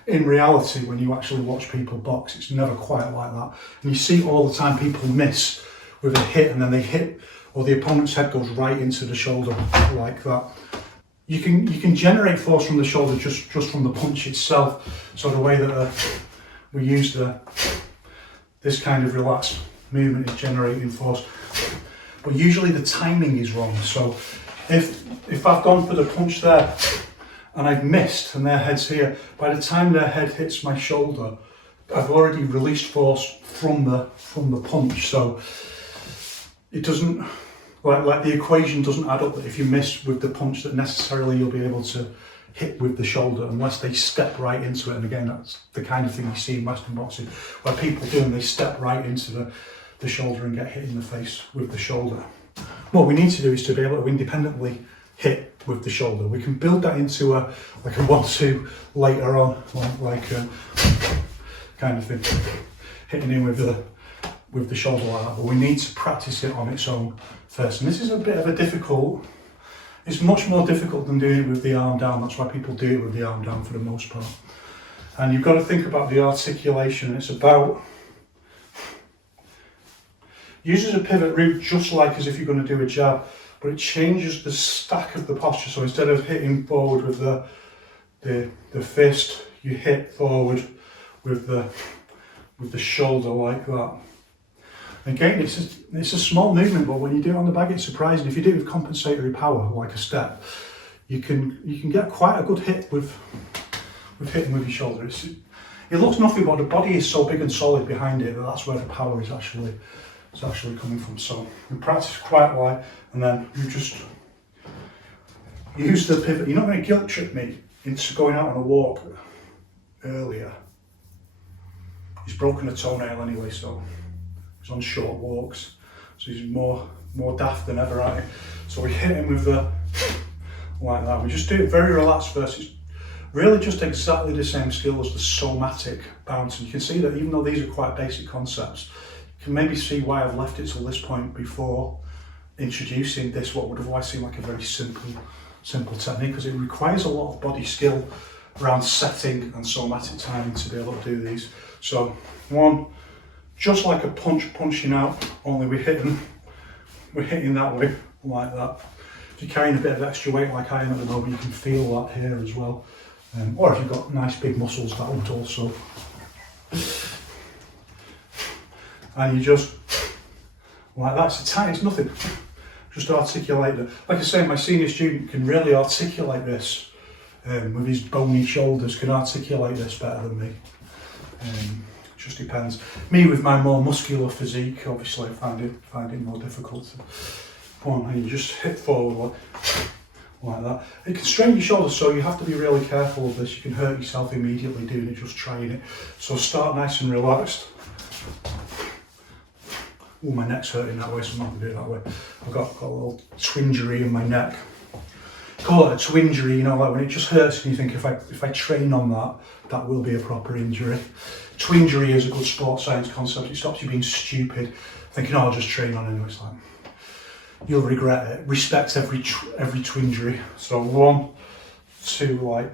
in reality, when you actually watch people box, it's never quite like that. And you see all the time people miss with a hit, and then they hit, or the opponent's head goes right into the shoulder like that. You can generate force from the shoulder just from the punch itself. So the way that we use this kind of relaxed movement is generating force. But usually the timing is wrong. So if I've gone for the punch there and I've missed and their head's here, by the time their head hits my shoulder, I've already released force from the punch. So it doesn't, like the equation doesn't add up that if you miss with the punch that necessarily you'll be able to hit with the shoulder unless they step right into it. And again, that's the kind of thing you see in Western boxing where people do, and they step right into the shoulder and get hit in the face with the shoulder. What we need to do is to be able to independently hit with the shoulder. We can build that into like a 1-2 later on, like kind of thing, hitting in with the shoulder like that. But we need to practice it on its own first. And this is a bit of a difficult, it's much more difficult than doing it with the arm down. That's why people do it with the arm down for the most part. And you've got to think about the articulation. It's about, uses a pivot route just like as if you're going to do a jab, but it changes the stack of the posture. So instead of hitting forward with the fist, you hit forward with the shoulder like that. Again, it's a small movement, but when you do it on the bag, it's surprising. If you do it with compensatory power, like a step, you can get quite a good hit with hitting with your shoulder. It looks nothing, but the body is so big and solid behind it that that's where the power is actually coming from. So we practice quite light, and then you just use the pivot. You're not going to guilt trip me into going out on a walk earlier. He's broken a toenail anyway, so he's on short walks, so he's more daft than ever at it. So we hit him with the like that. We just do it very relaxed first. It's really just exactly the same skill as the somatic bounce, and you can see that even though these are quite basic concepts, you can maybe see why I've left it till this point before introducing this, what would otherwise seem like a very simple technique, because it requires a lot of body skill around setting and somatic timing to be able to do these. So one, just like a punching out, only we're hitting that way, like that. If you're carrying a bit of extra weight like I am at the moment, you can feel that here as well. Or if you've got nice big muscles, that would also. And you just, like that, it's nothing. Just articulate it. Like I say, my senior student can really articulate this with his bony shoulders, can articulate this better than me. Just depends. Me with my more muscular physique, obviously I find it more difficult. Go on, and you just hit forward like that. It can strain your shoulders, so you have to be really careful of this. You can hurt yourself immediately doing it, just trying it. So start nice and relaxed. Oh, my neck's hurting that way, so I'm not going to do it that way. I've got a little twingery in my neck. Call it a twingery, you know, like when it just hurts and you think if I train on that will be a proper injury. Twingery is a good sports science concept. It stops you being stupid, thinking, oh, I'll just train on it. It's like, you'll regret it. Respect every twingery. So 1, 2, like,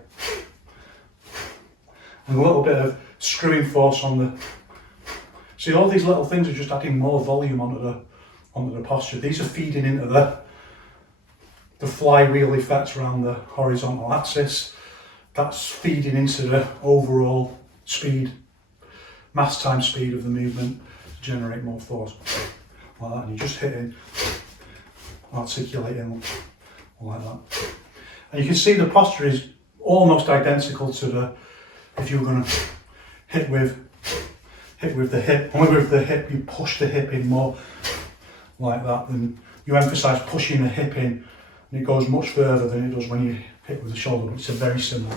and a little bit of screwing force on the. See, all these little things are just adding more volume onto the posture. These are feeding into the flywheel effect around the horizontal axis. That's feeding into the overall speed, mass times speed of the movement to generate more force. Like that, and you're just hitting, articulating like that. And you can see the posture is almost identical to if you were going to hit with the hip. Only with the hip, you push the hip in more like that, and you emphasise pushing the hip in, and it goes much further than it does when you hit with the shoulder, but it's a very similar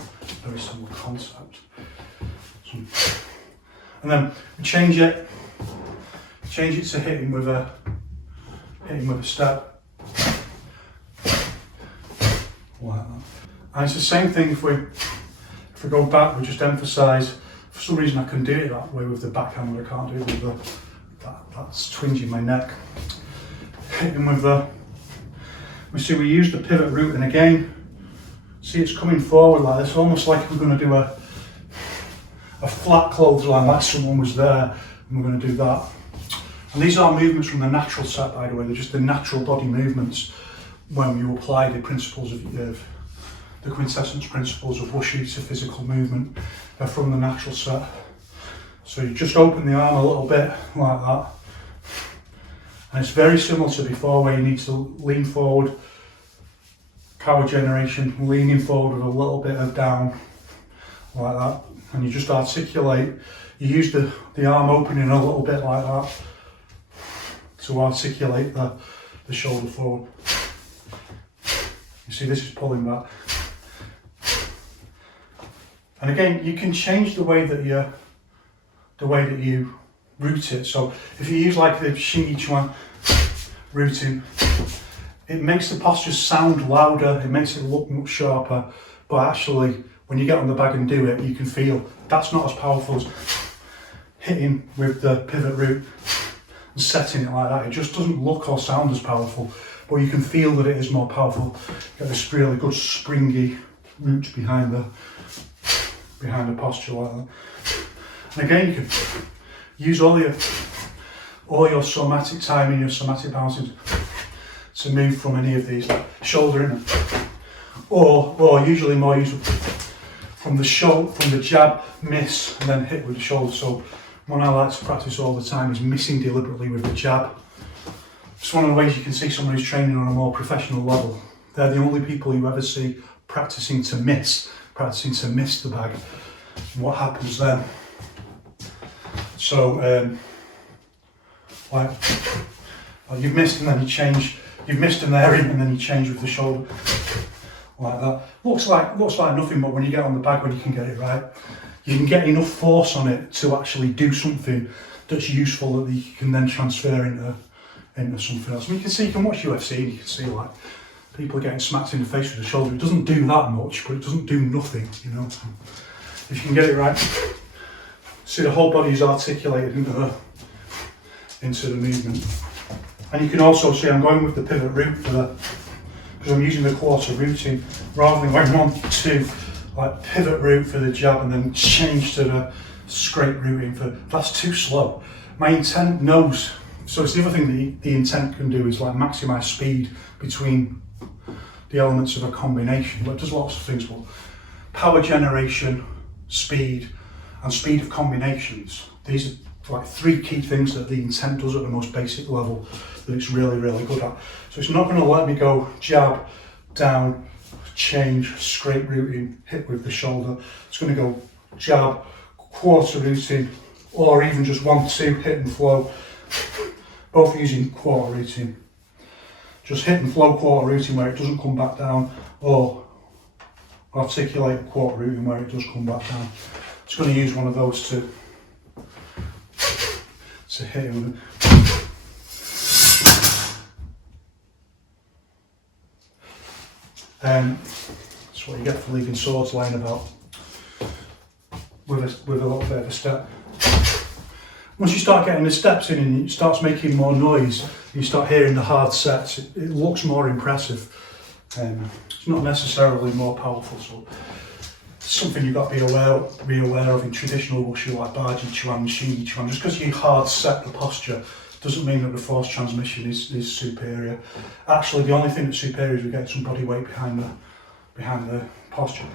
concept. So, and then we change it to hitting with a step like that. And it's the same thing if we go back, we just emphasise. For some reason I can do it that way with the backhand, but I can't do it with that's twinging my neck. Hitting with we use the pivot route, and again, see it's coming forward like this, almost like we're going to do a flat clothesline like someone was there, and we're going to do that. And these are movements from the natural set, by the way. They're just the natural body movements when you apply the principles of the quintessence principles of wushu to physical movement. They're from the natural set. So you just open the arm a little bit like that. And it's very similar to before, where you need to lean forward, power generation, leaning forward with a little bit of down, like that. And you just articulate. You use the arm opening a little bit like that to articulate the shoulder forward. You see, this is pulling back. And again, you can change the way that you root it. So if you use like the Yourself Yiquan rooting, it makes the posture sound louder, it makes it look much sharper, but actually when you get on the bag and do it, you can feel that's not as powerful as hitting with the pivot root and setting it like that. It just doesn't look or sound as powerful, but you can feel that it is more powerful. Get this really good springy root behind the posture like that. And again, you can use all your somatic timing, your somatic bouncing to move from any of these, like shoulder in, or usually more useful from the jab, miss, and then hit with the shoulder. So one I like to practice all the time is missing deliberately with the jab. It's one of the ways you can see someone who's training on a more professional level. They're the only people you ever see practicing to miss the bag. And what happens then? So, like you've missed and then you change. You've missed an area and then you change with the shoulder, like that. Looks like nothing, but when you get on the bag, when you can get it right, you can get enough force on it to actually do something that's useful that you can then transfer into something else. I mean, you can watch UFC and you can see like people getting smacked in the face with the shoulder. It doesn't do that much, but it doesn't do nothing, you know. If you can get it right, see the whole body is articulated into the movement. And you can also see I'm going with the pivot root because I'm using the quarter rooting rather than going 1, 2, like pivot root for the jab and then change to the scrape rooting that's too slow. My intent knows, so it's the other thing the intent can do is like maximize speed between the elements of a combination. Well, it does lots of things, but power generation, speed, and speed of combinations. These are like 3 key things that the intent does at the most basic level that it's really, really good at. So it's not going to let me go jab, down, change, scrape rooting, hit with the shoulder. It's going to go jab, quarter rooting, or even just 1, 2, hit and flow. Both using quarter rooting. Just hit and flow quarter rooting where it doesn't come back down, or articulate quarter rooting where it does come back down. It's going to use one of those to hit him. That's what you get for leaving swords lying about with a little bit of a step. Once you start getting the steps in and it starts making more noise, you start hearing the hard sets, it looks more impressive. It's not necessarily more powerful, so it's something you've got to be aware of in traditional wushu like barge Yiquan, Yourself Yiquan. Just because you hard set the posture doesn't mean that the force transmission is superior. Actually, the only thing that's superior is we get some body weight behind the posture.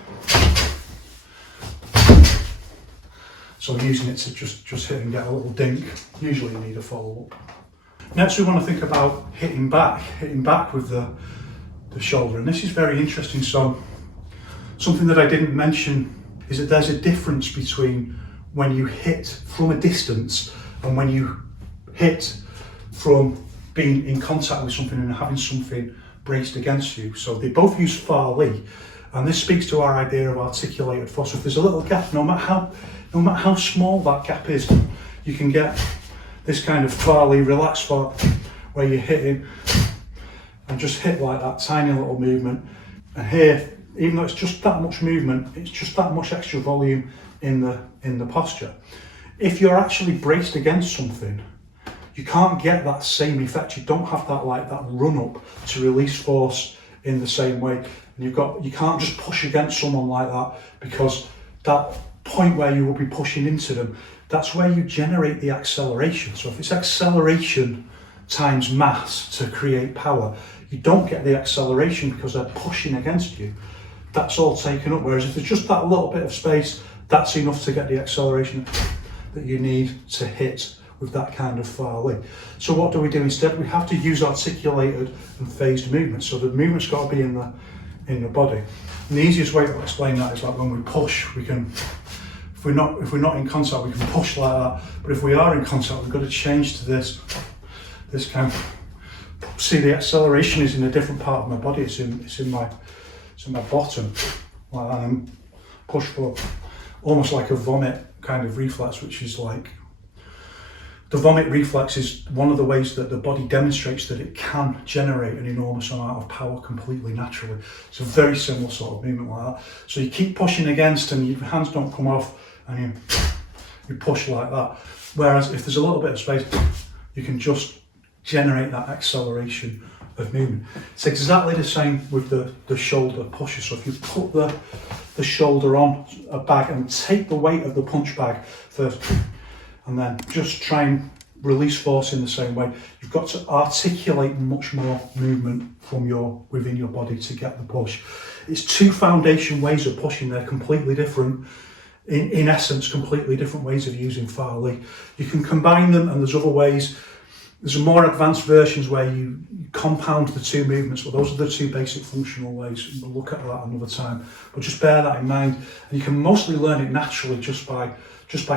So I'm using it to just hit and get a little dink. Usually you need a follow-up. Next we want to think about hitting back with the shoulder, and this is very interesting. So something that I didn't mention is that there's a difference between when you hit from a distance and when you hit from being in contact with something and having something braced against you. So they both use Fa Li, and this speaks to our idea of articulated force. So if there's a little gap, no matter how small that gap is, you can get this kind of Fa Li relaxed spot where you're hitting and just hit like that tiny little movement. And here, even though it's just that much movement, it's just that much extra volume in the posture. If you're actually braced against something, you can't get that same effect. You don't have that run up to release force in the same way. And you can't just push against someone like that, because that point where you will be pushing into them, that's where you generate the acceleration. So if it's acceleration times mass to create power, you don't get the acceleration because they're pushing against you. That's all taken up. Whereas if there's just that little bit of space, that's enough to get the acceleration that you need to hit with that kind of far leg. So what do we do instead? We have to use articulated and phased movement. So the movement's got to be in the body. And the easiest way to explain that is like when we push, we can, if we're not in contact, we can push like that. But if we are in contact, we've got to change to this kind of, see the acceleration is in a different part of my body. It's in my bottom, like that, and push forward, almost like a vomit kind of reflex, which is like, the vomit reflex is one of the ways that the body demonstrates that it can generate an enormous amount of power completely naturally. It's a very similar sort of movement like that. So you keep pushing against and your hands don't come off and you push like that. Whereas if there's a little bit of space, you can just generate that acceleration of movement. It's exactly the same with the shoulder pusher. So if you put the shoulder on a bag and take the weight of the punch bag first, and then just try and release force in the same way, you've got to articulate much more movement from within your body to get the push. It's two foundation ways of pushing. They're completely different. In essence, completely different ways of using far leg. You can combine them, and there's other ways. There's more advanced versions where you compound the two movements, but those are the two basic functional ways. We'll look at that another time. But just bear that in mind. And you can mostly learn it naturally just by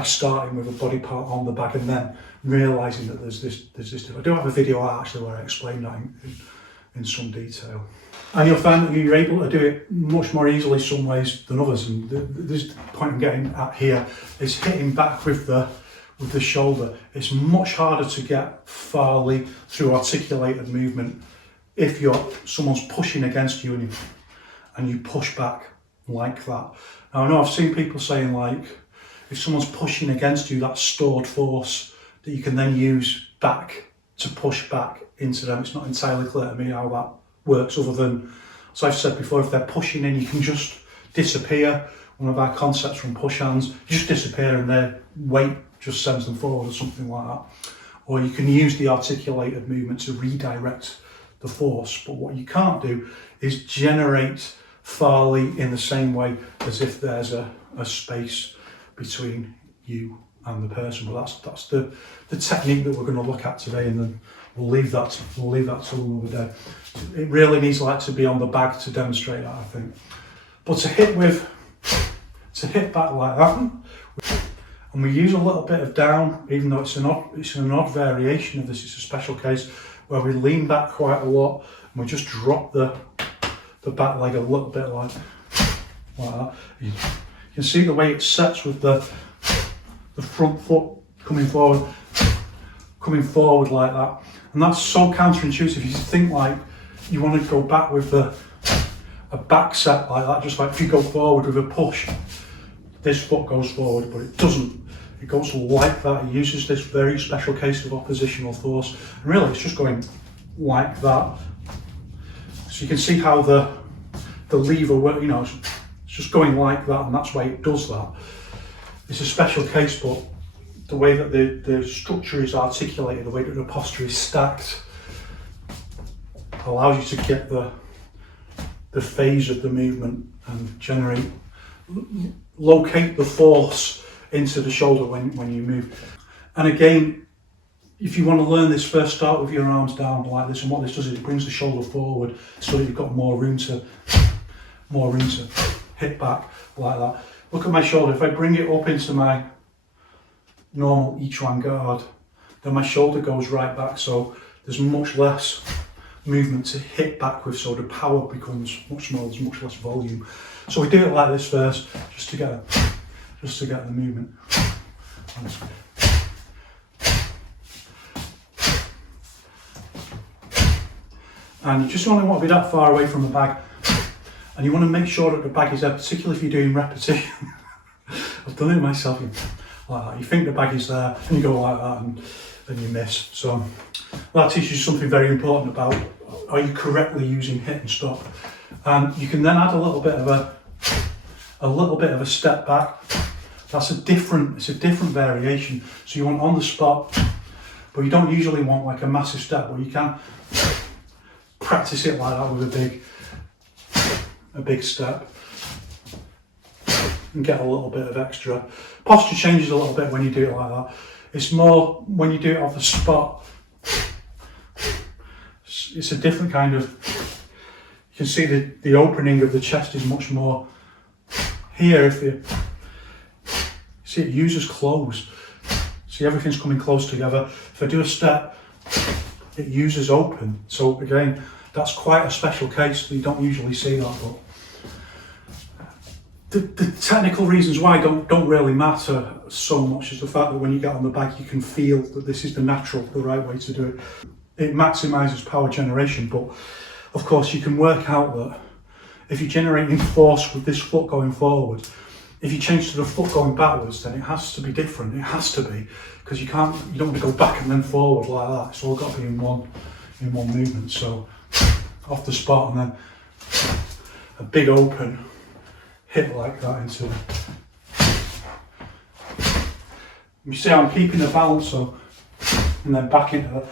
starting with a body part on the bag and then realising that there's this. I do have a video actually where I explain that in some detail. And you'll find that you're able to do it much more easily some ways than others. And this point I'm getting at here is hitting back with the shoulder. It's much harder to get farly through articulated movement if someone's pushing against you and you push back like that. Now I know I've seen people saying like, if someone's pushing against you, that's stored force that you can then use back to push back into them. It's not entirely clear to me how that works, other than, as I've said before, if they're pushing in, you can just disappear. One of our concepts from push hands, you just disappear and their weight just sends them forward or something like that. Or you can use the articulated movement to redirect the force. But what you can't do is generate farly in the same way as if there's a space between you and the person. But that's the technique that we're going to look at today, and then we'll leave that till another day. It really needs to be on the bag to demonstrate that, I think. But to hit back like that, and we use a little bit of down, even though it's an odd variation of this. It's a special case where we lean back quite a lot and we just drop the back leg a little bit like that. You can see the way it sets with the front foot coming forward like that. And that's so counterintuitive. You think like you want to go back with a back set like that, just like if you go forward with a push, this foot goes forward, but it doesn't. It goes like that. It uses this very special case of oppositional force. And really it's just going like that. So you can see how the lever works, it's just going like that, and that's why it does that. It's a special case, but the way that the structure is articulated, the way that the posture is stacked, allows you to get the phase of the movement and locate the force into the shoulder when you move. And again, if you want to learn this, first start with your arms down like this, and what this does is it brings the shoulder forward so that you've got more room to hit back like that. Look at my shoulder. If I bring it up into my normal Yiquan guard, then my shoulder goes right back, so there's much less movement to hit back with, so the power becomes much smaller, there's much less volume. So we do it like this first, just to get the movement. And you just only want to be that far away from the bag, and you want to make sure that the bag is there, particularly if you're doing repetition. I've done it myself, like that. You think the bag is there and you go like that and you miss. So that teaches you something very important about, are you correctly using hit and stop? And you can then add a little bit of a step back, It's a different variation. So you want on the spot, but you don't usually want like a massive step, but you can practice it like that with a big step and get a little bit of extra. Posture changes a little bit when you do it like that. It's more when you do it off the spot. It's a different kind of, you can see the opening of the chest is much more here. If you see, it uses close. See, everything's coming close together. If I do a step, it uses open. So again, that's quite a special case. You don't usually see that, but the technical reasons why don't really matter so much as the fact that when you get on the bag, you can feel that this is the right way to do it. It maximises power generation, but of course you can work out that if you're generating force with this foot going forward, if you change to the foot going backwards, then it has to be different. It has to be, because you don't want to go back and then forward like that. It's all got to be in one movement. So off the spot and then a big open hit like that into. You see, I'm keeping the balance up and then back into the.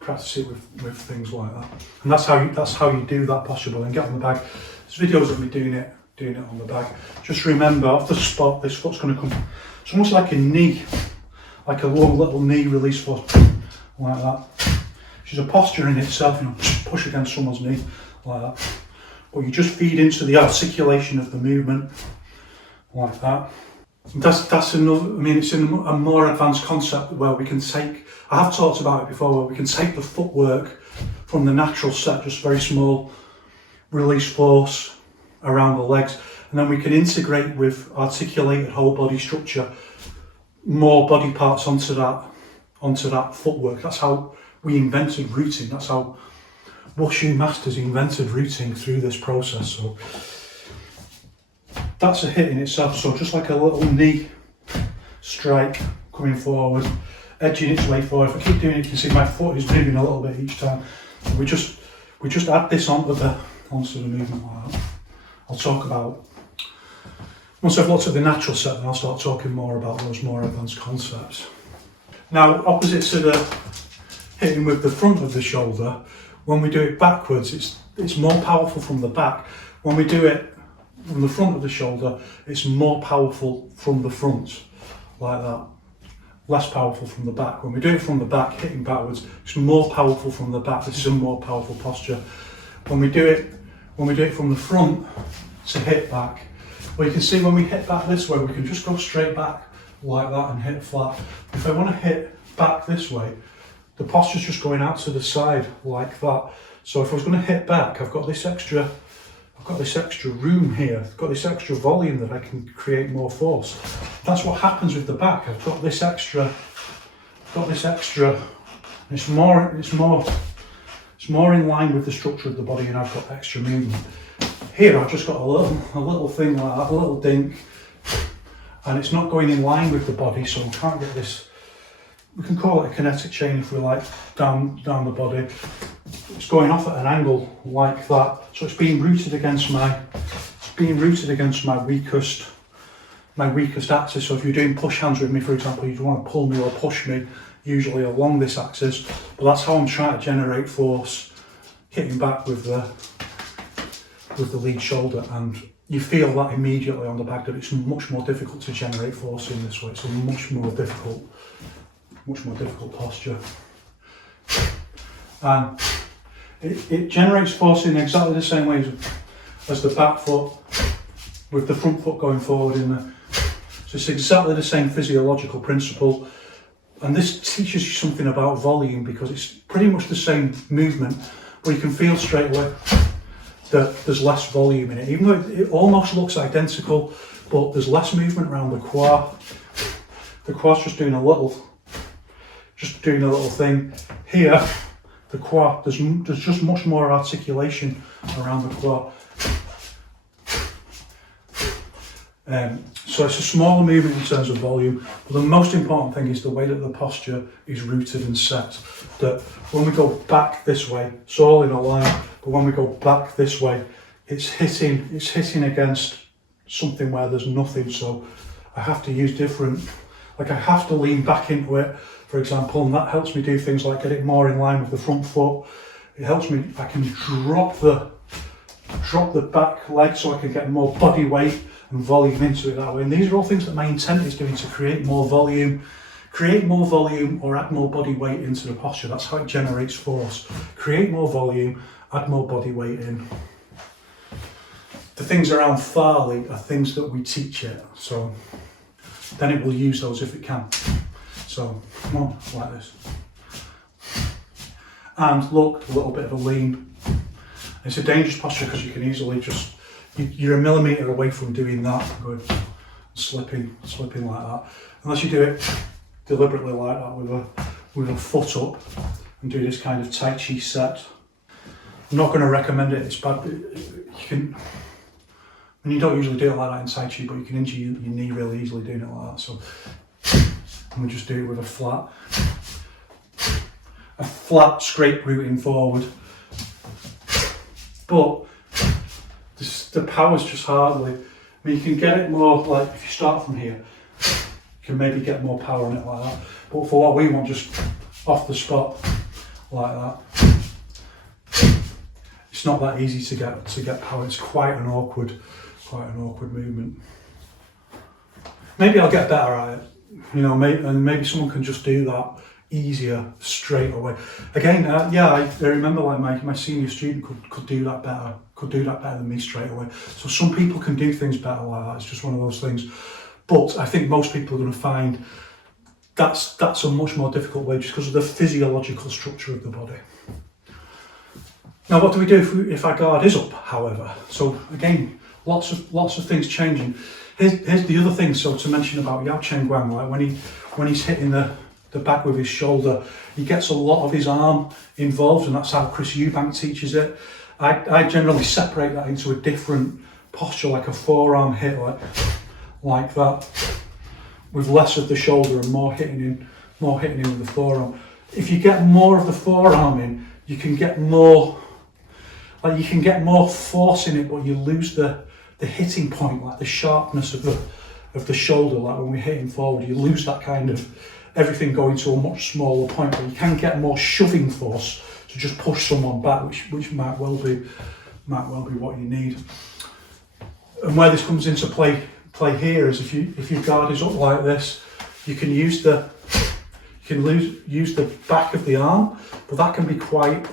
Practice it with things like that, and that's how you do that posture. But then get on the bag. This video's of me doing it on the bag. Just remember, off the spot, this foot's going to come. It's almost like a knee, like a long little knee release force, like that. Which is a posture in itself. You know, push against someone's knee like that. But you just feed into the articulation of the movement like that. That's another. I mean, it's in a more advanced concept where we can take. I have talked about it before, where we can take the footwork from the natural set, just very small release force around the legs, and then we can integrate with articulated whole body structure, more body parts onto that footwork. That's how we invented routing. That's how Wushu masters invented routing through this process. So that's a hit in itself. So just like a little knee strike coming forward, edging its way forward. If I keep doing it, you can see my foot is moving a little bit each time. We just add this onto the movement like that. I'll talk about, once I've looked at the natural set, then I'll start talking more about those more advanced concepts. Now, opposite to the hitting with the front of the shoulder, when we do it backwards, it's more powerful from the back. When we do it from the front of the shoulder, it's more powerful from the front, like that. Less powerful from the back. When we do it from the back, hitting backwards, it's more powerful from the back. This is a more powerful posture. When we do it from the front to hit back, well, you can see when we hit back this way, we can just go straight back like that and hit flat. If I want to hit back this way, the posture's just going out to the side like that. So if I was going to hit back, I've got this extra room here. I've got this extra volume that I can create more force. That's what happens with the back. I've got this extra. It's more in line with the structure of the body, and I've got extra movement. Here I've just got a little thing like that, a little dink, and it's not going in line with the body, so we can't get this. We can call it a kinetic chain if we like, down the body. It's going off at an angle like that, so it's being rooted against my weakest axis. So if you're doing push hands with me, for example, you want to pull me or push me, usually along this axis. But that's how I'm trying to generate force, hitting back with the lead shoulder, and you feel that immediately on the back that it's much more difficult to generate force in this way. It's a much more difficult posture. And it generates force in exactly the same way as the back foot, with the front foot going forward in there. So it's exactly the same physiological principle. And this teaches you something about volume, because it's pretty much the same movement, but you can feel straight away that there's less volume in it. Even though it almost looks identical, but there's less movement around the quad. The quad's just doing a little thing. Here, the quad, there's just much more articulation around the quad. So it's a smaller movement in terms of volume, but the most important thing is the way that the posture is rooted and set. That when we go back this way, it's all in a line, but when we go back this way, it's hitting against something where there's nothing, so I have to use different, like I have to lean back into it, for example, and that helps me do things like get it more in line with the front foot. It helps me, I can drop the back leg so I can get more body weight and volume into it that way. And these are all things that my intent is doing to create more volume or add more body weight into the posture. That's how it generates force. Create more volume, add more body weight in. The things around Farley are things that we teach it, so then it will use those if it can. So come on, like this. And look, a little bit of a lean. It's a dangerous posture because you can easily just, you're a millimetre away from doing that, good, slipping like that. Unless you do it deliberately like that with a foot up and do this kind of Tai Chi set. I'm not going to recommend it, it's bad. You can, and you don't usually do it like that in Tai Chi, but you can injure your knee really easily doing it like that. So I'm going to just do it with a flat scrape rooting forward. But the power's just hardly, I mean, you can get it more, like if you start from here, you can maybe get more power on it like that. But for what we want, just off the spot, like that. It's not that easy to get power. It's quite an awkward movement. Maybe I'll get better at it, you know, maybe someone can just do that easier straight away. Again, yeah, I remember like my senior student could do that better than me straight away. So some people can do things better like that. It's just one of those things. But I think most people are going to find that's a much more difficult way just because of the physiological structure of the body. Now, what do we do if our guard is up, however? So again, lots of things changing. Here's the other thing, so to mention about Yao Chen Guang, like when he's hitting the back with his shoulder, he gets a lot of his arm involved, and that's how Chris Eubank teaches it. I generally separate that into a different posture, like a forearm hit, like that, with less of the shoulder and more hitting in with the forearm. If you get more of the forearm in, you can get more force in it, but you lose the hitting point, like the sharpness of the shoulder. Like when we're hitting forward, you lose that kind of everything going to a much smaller point, but you can get more shoving force to just push someone back, which might well be what you need. And where this comes into play here is if your guard is up like this, you can use the back of the arm, but that can be quite.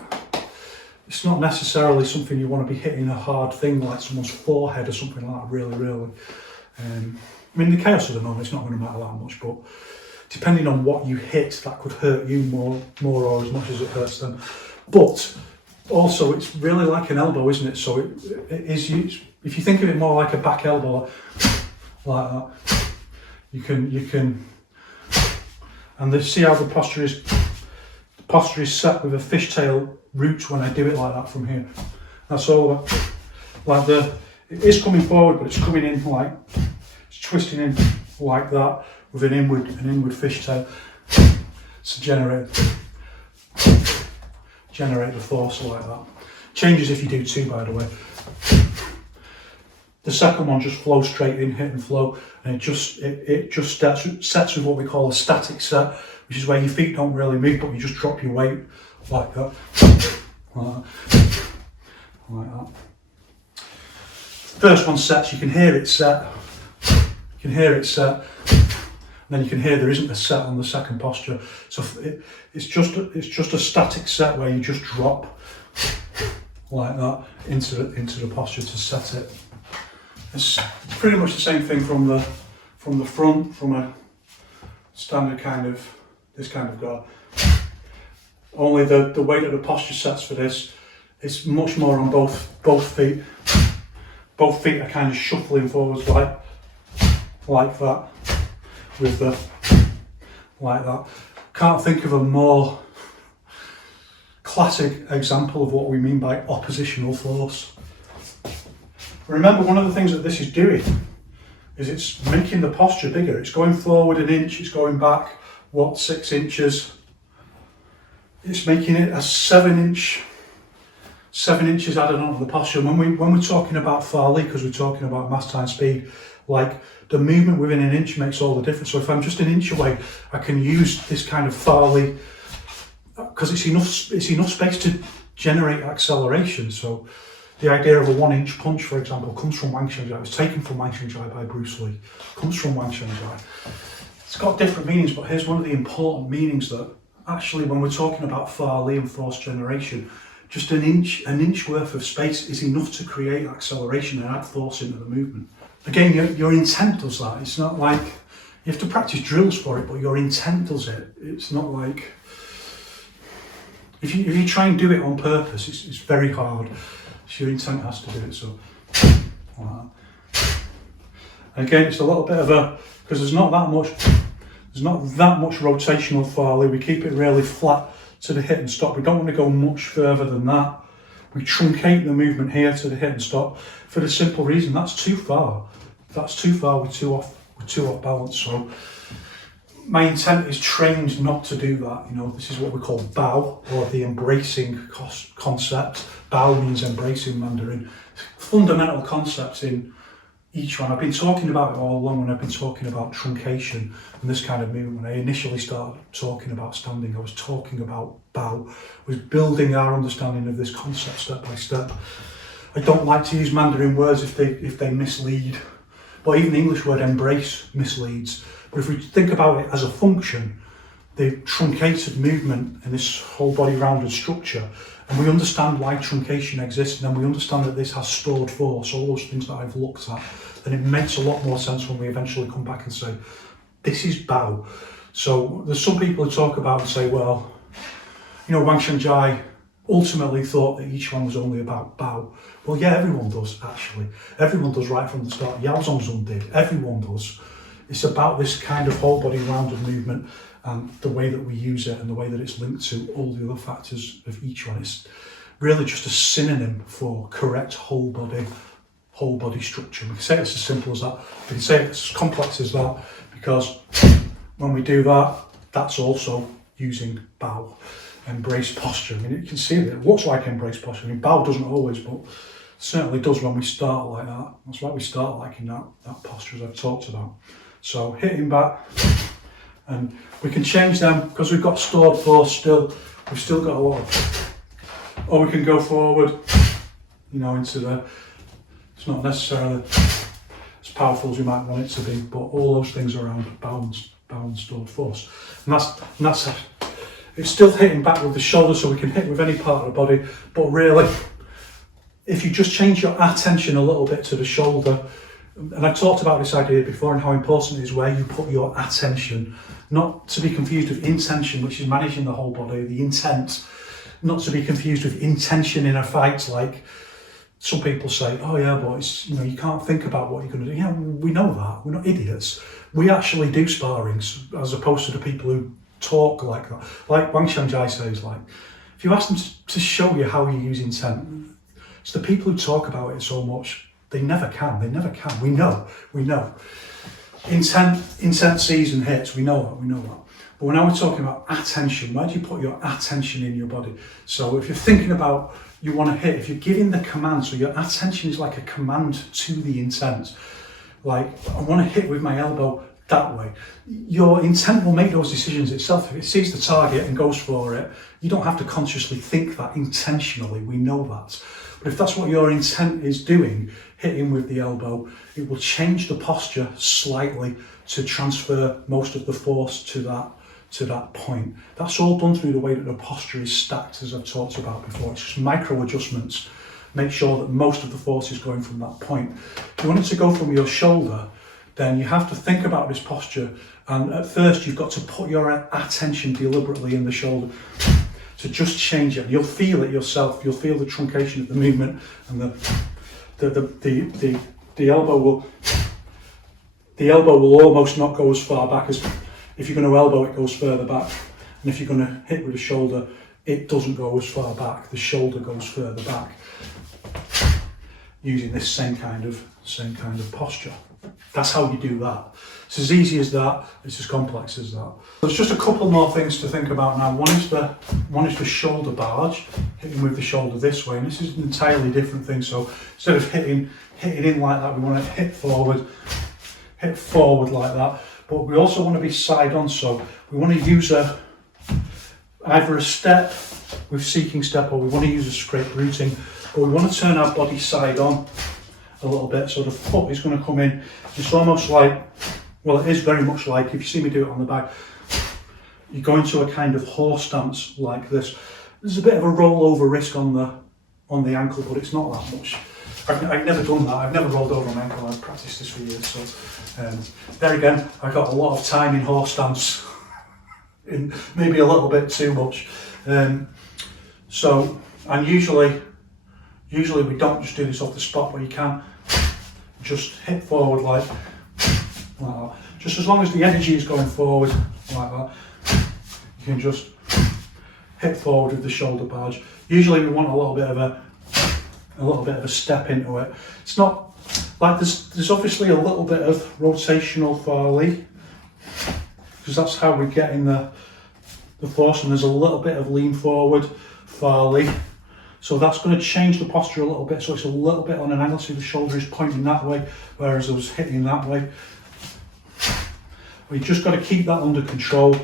It's not necessarily something you want to be hitting a hard thing like someone's forehead or something like that. Really. I mean, the chaos of the moment, it's not going to matter that much, but depending on what you hit, that could hurt you more or as much as it hurts them. But also, it's really like an elbow, isn't it? So it is used. If you think of it more like a back elbow, like that, you can, and see how the posture is. The posture is set with a fishtail root when I do it like that from here. That's all about, it is coming forward, but it's coming in it's twisting in like that with an inward fishtail to generate the force like that. Changes if you do two, by the way. The second one just flows straight in, hit and flow, and it just sets with what we call a static set, which is where your feet don't really move, but you just drop your weight like that. Like that. First one sets, you can hear it set. And then you can hear there isn't a set on the second posture. So it's just a static set where you just drop like that into the posture to set it. It's pretty much the same thing from the front, from a standard this kind of guard. Only the way that the posture sets for this is much more on both feet. Both feet are kind of shuffling forwards like that, with the like that. Can't think of a more classic example of what we mean by oppositional force. Remember, one of the things that this is doing is it's making the posture bigger. It's going forward an inch, it's going back 6 inches. It's making it a 7 inch 7 inches added onto the posture. When we're talking about Farley, because we're talking about mass time speed, like the movement within an inch makes all the difference. So if I'm just an inch away, I can use this kind of Farley because it's enough space to generate acceleration. So the idea of a 1 inch punch, for example, comes from Wang Shangjai. It was taken from Wang Shangjai by Bruce Lee. Comes from Wang Shangjai. It's got different meanings, but here's one of the important meanings that actually, when we're talking about Farley and force generation, just an inch worth of space is enough to create acceleration and add force into the movement. Again, your intent does that. It's not like you have to practice drills for it, but your intent does it. It's not like if you try and do it on purpose, it's very hard. So your intent has to do it. So like that. And again, it's a little bit of a because there's not that much rotational Farley. We keep it really flat to the hit and stop. We don't want to go much further than that. We truncate the movement here to the hit and stop for the simple reason that's too far. That's too far. We're too off balance. So my intent is trained not to do that. You know, this is what we call bao, or the embracing concept. Bao means embracing Mandarin. Fundamental concepts in each one. I've been talking about it all along when I've been talking about truncation and this kind of movement. When I initially started talking about standing, I was talking about bao. I was building our understanding of this concept step by step. I don't like to use Mandarin words if they mislead, but even the English word embrace misleads. But if we think about it as a function, the truncated movement and this whole body rounded structure, and we understand why truncation exists, and then we understand that this has stored force, all those things that I've looked at, then it makes a lot more sense when we eventually come back and say, this is bao. So there's some people who talk about and say, well, you know, Wang Shangjai ultimately thought that each one was only about bao. Well, yeah, everyone does, actually. Everyone does right from the start. Yao Zhongzhong did. Everyone does. It's about this kind of whole body rounded movement and the way that we use it and the way that it's linked to all the other factors of each one. It's really just a synonym for correct whole body structure. We can say it's as simple as that. We can say it's as complex as that, because when we do that, that's also using bao, embrace posture. I mean, you can see that it looks like embrace posture. I mean, bao doesn't always, but certainly does when we start like that. That's why we start like in that posture as I've talked about. So hitting back, and we can change them because we've got stored force still. We've still got a lot of, or we can go forward, you know, into the, it's not necessarily as powerful as we might want it to be, but all those things around balance stored force. And that's it. It's still hitting back with the shoulder, so we can hit with any part of the body, but really, if you just change your attention a little bit to the shoulder, and I've talked about this idea before and how important it is where you put your attention, not to be confused with intention, which is managing the whole body, the intent, not to be confused with intention in a fight. Like some people say, oh yeah, but it's, you know, you can't think about what you're going to do. Yeah, we know that. We're not idiots. We actually do sparrings as opposed to the people who talk like that. Like Wang Shangjai says, like, if you ask them to show you how you use intent, it's the people who talk about it so much. They never can. We know. Intent sees and hits. We know that. But now we're talking about attention. Where do you put your attention in your body? So if you're thinking about you want to hit, if you're giving the command, so your attention is like a command to the intent. Like, I want to hit with my elbow that way. Your intent will make those decisions itself. If it sees the target and goes for it, you don't have to consciously think that intentionally. We know that. But if that's what your intent is doing, hitting with the elbow, it will change the posture slightly to transfer most of the force to that point. That's all done through the way that the posture is stacked, as I've talked about before. It's just micro adjustments. Make sure that most of the force is going from that point. If you want it to go from your shoulder, then you have to think about this posture. And at first, you've got to put your attention deliberately in the shoulder to just change it. You'll feel it yourself. You'll feel the truncation of the movement, and the elbow will almost not go as far back as if you're going to elbow, it goes further back, and if you're going to hit with the shoulder, it doesn't go as far back. The shoulder goes further back, using this same kind of posture. That's how you do that. It's as easy as that, it's as complex as that. There's just a couple more things to think about now. One is the shoulder barge, hitting with the shoulder this way, and this is an entirely different thing. So instead of hitting in like that, we want to hit forward like that. But we also want to be side on, so we want to use either a step with seeking step, or we want to use a scrape rooting, but we want to turn our body side on a little bit, so the foot is going to come in. It's almost like, well, it is very much like, if you see me do it on the back, you go into a kind of horse stance like this. There's a bit of a rollover risk on the ankle, but it's not that much. I've never done that. I've never rolled over my ankle. I've practiced this for years. So there again, I got a lot of time in horse stance, in maybe a little bit too much. And usually we don't just do this off the spot, but you can just hit forward like that. Just as long as the energy is going forward like that, you can just hit forward with the shoulder barge. Usually we want a little bit of a step into it. It's not like there's obviously a little bit of rotational farley, because that's how we're getting the force, and there's a little bit of lean forward farley. So that's going to change the posture a little bit, so it's a little bit on an angle, so the shoulder is pointing that way, whereas I was hitting that way. We've just got to keep that under control,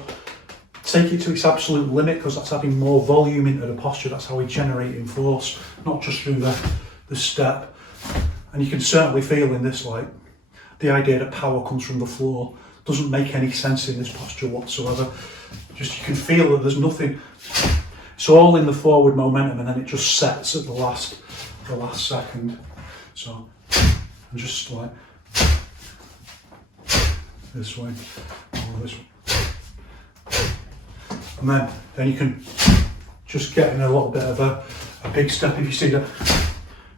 take it to its absolute limit, because that's adding more volume into the posture. That's how we're generating force, not just through the step. And you can certainly feel in this, like, the idea that power comes from the floor doesn't make any sense in this posture whatsoever. Just, you can feel that there's nothing. It's all in the forward momentum, and then it just sets at the last second. So I'm just like this way, or this way, and then you can just get in a little bit of a big step if you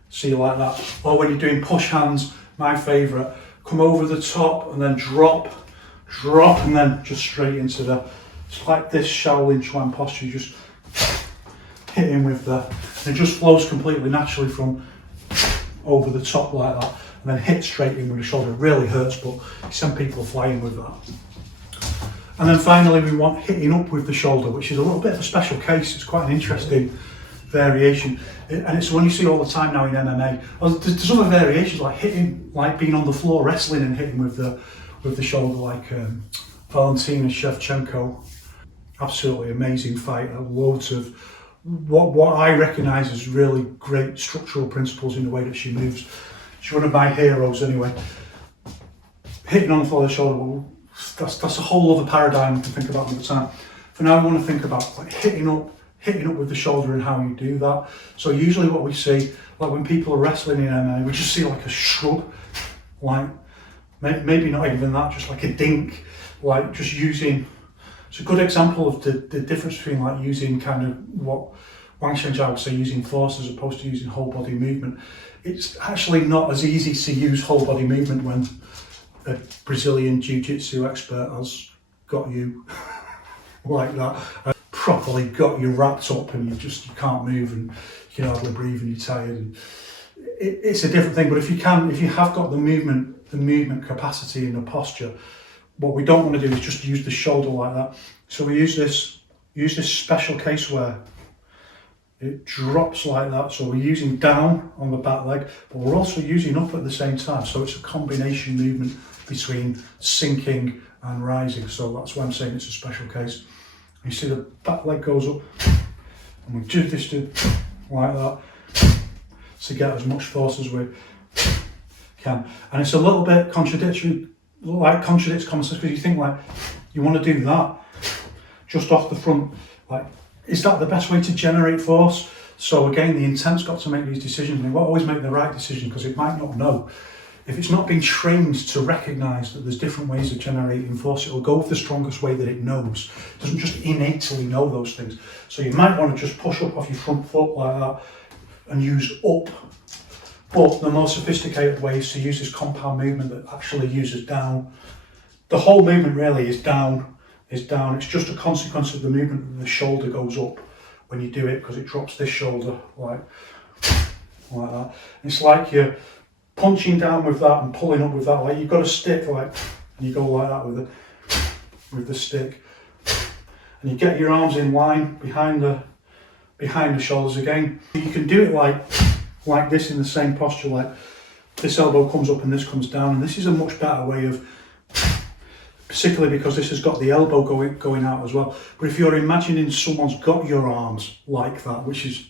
see like that. Or when you're doing push hands, my favourite, come over the top and then drop, and then just straight into it's like this Shaolin Chuan posture. You just hit in with it just flows completely naturally from over the top like that, and then hit straight in with the shoulder. It really hurts, but you send people flying with that. And then finally we want hitting up with the shoulder, which is a little bit of a special case. It's quite an interesting variation, and it's one you see all the time now in MMA. Well, there's other variations like hitting, like being on the floor wrestling and hitting with the shoulder, like Valentina Shevchenko. Absolutely amazing fighter. Loads of what I recognise as really great structural principles in the way that she moves. She's one of my heroes anyway. Hitting on the floor of the shoulder, that's a whole other paradigm to think about another time. For now, I want to think about like hitting up with the shoulder and how you do that. So usually what we see, like when people are wrestling in MMA, we just see like a shrug, like maybe not even that, just like a dink, like just using. It's a good example of the difference between like using kind of what Wang Shenzhou would say, using force as opposed to using whole body movement. It's actually not as easy to use whole body movement when a Brazilian Jiu-Jitsu expert has got you like that, properly got you wrapped up, and you can't move, and you can hardly breathe, and you're tired. And it's a different thing. But if you have got the movement capacity and the posture, what we don't want to do is just use the shoulder like that. So we use this special case where it drops like that. So we're using down on the back leg, but we're also using up at the same time. So it's a combination movement between sinking and rising. So that's why I'm saying it's a special case. You see the back leg goes up, and we do this like that to get as much force as we can. And it's a little bit contradictory. Like contradicts common sense, because you think like you want to do that just off the front, like is that the best way to generate force? So again, the intent's got to make these decisions, and it won't always make the right decision because it might not know. If it's not been trained to recognise that there's different ways of generating force, it will go with the strongest way that it knows. It doesn't just innately know those things. So you might want to just push up off your front foot like that and use up. But the more sophisticated way is to use this compound movement that actually uses down. The whole movement really is down. It's just a consequence of the movement that the shoulder goes up when you do it, because it drops this shoulder like that. It's like you're punching down with that and pulling up with that. Like you've got a stick, like, and you go like that with the stick, and you get your arms in line behind the shoulders again. You can do it like this in the same posture, like this elbow comes up and this comes down, and this is a much better way of, particularly because this has got the elbow going out as well. But if you're imagining someone's got your arms like that, which is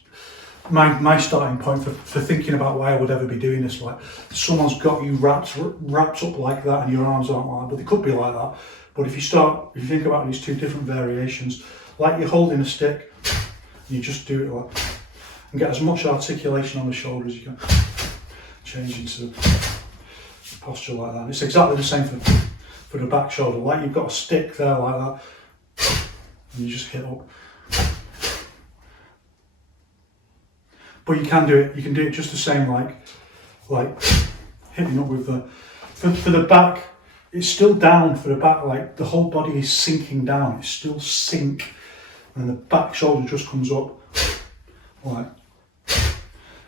my starting point for thinking about why I would ever be doing this, like someone's got you wrapped up like that and your arms aren't like that, but they could be like that. But if you think about these two different variations, like you're holding a stick, and you just do it like, and get as much articulation on the shoulder as you can, change into a posture like that. And it's exactly the same for the back shoulder, like you've got a stick there like that, and you just hit up. But you can do it just the same, like hitting up with the, for the back, it's still down for the back, like the whole body is sinking down, it's still sink, and the back shoulder just comes up, like,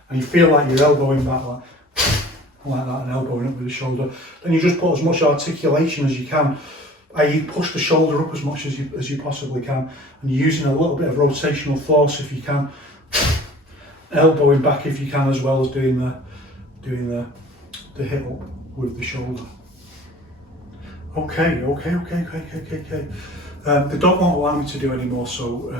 and you feel like you're elbowing back like that and elbowing up with the shoulder. Then you just put as much articulation as you can, i.e. push the shoulder up as much as you possibly can, and you're using a little bit of rotational force if you can, elbowing back if you can, as well as doing the hit up with the shoulder. Okay. The dog won't allow me to do any more, so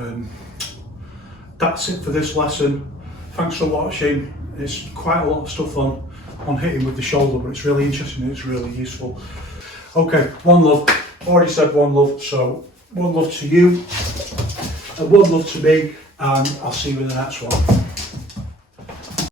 that's it for this lesson. Thanks for watching. It's quite a lot of stuff on hitting with the shoulder, but it's really interesting and it's really useful. Okay, one love. Already said one love, so one love to you, and one love to me, and I'll see you in the next one.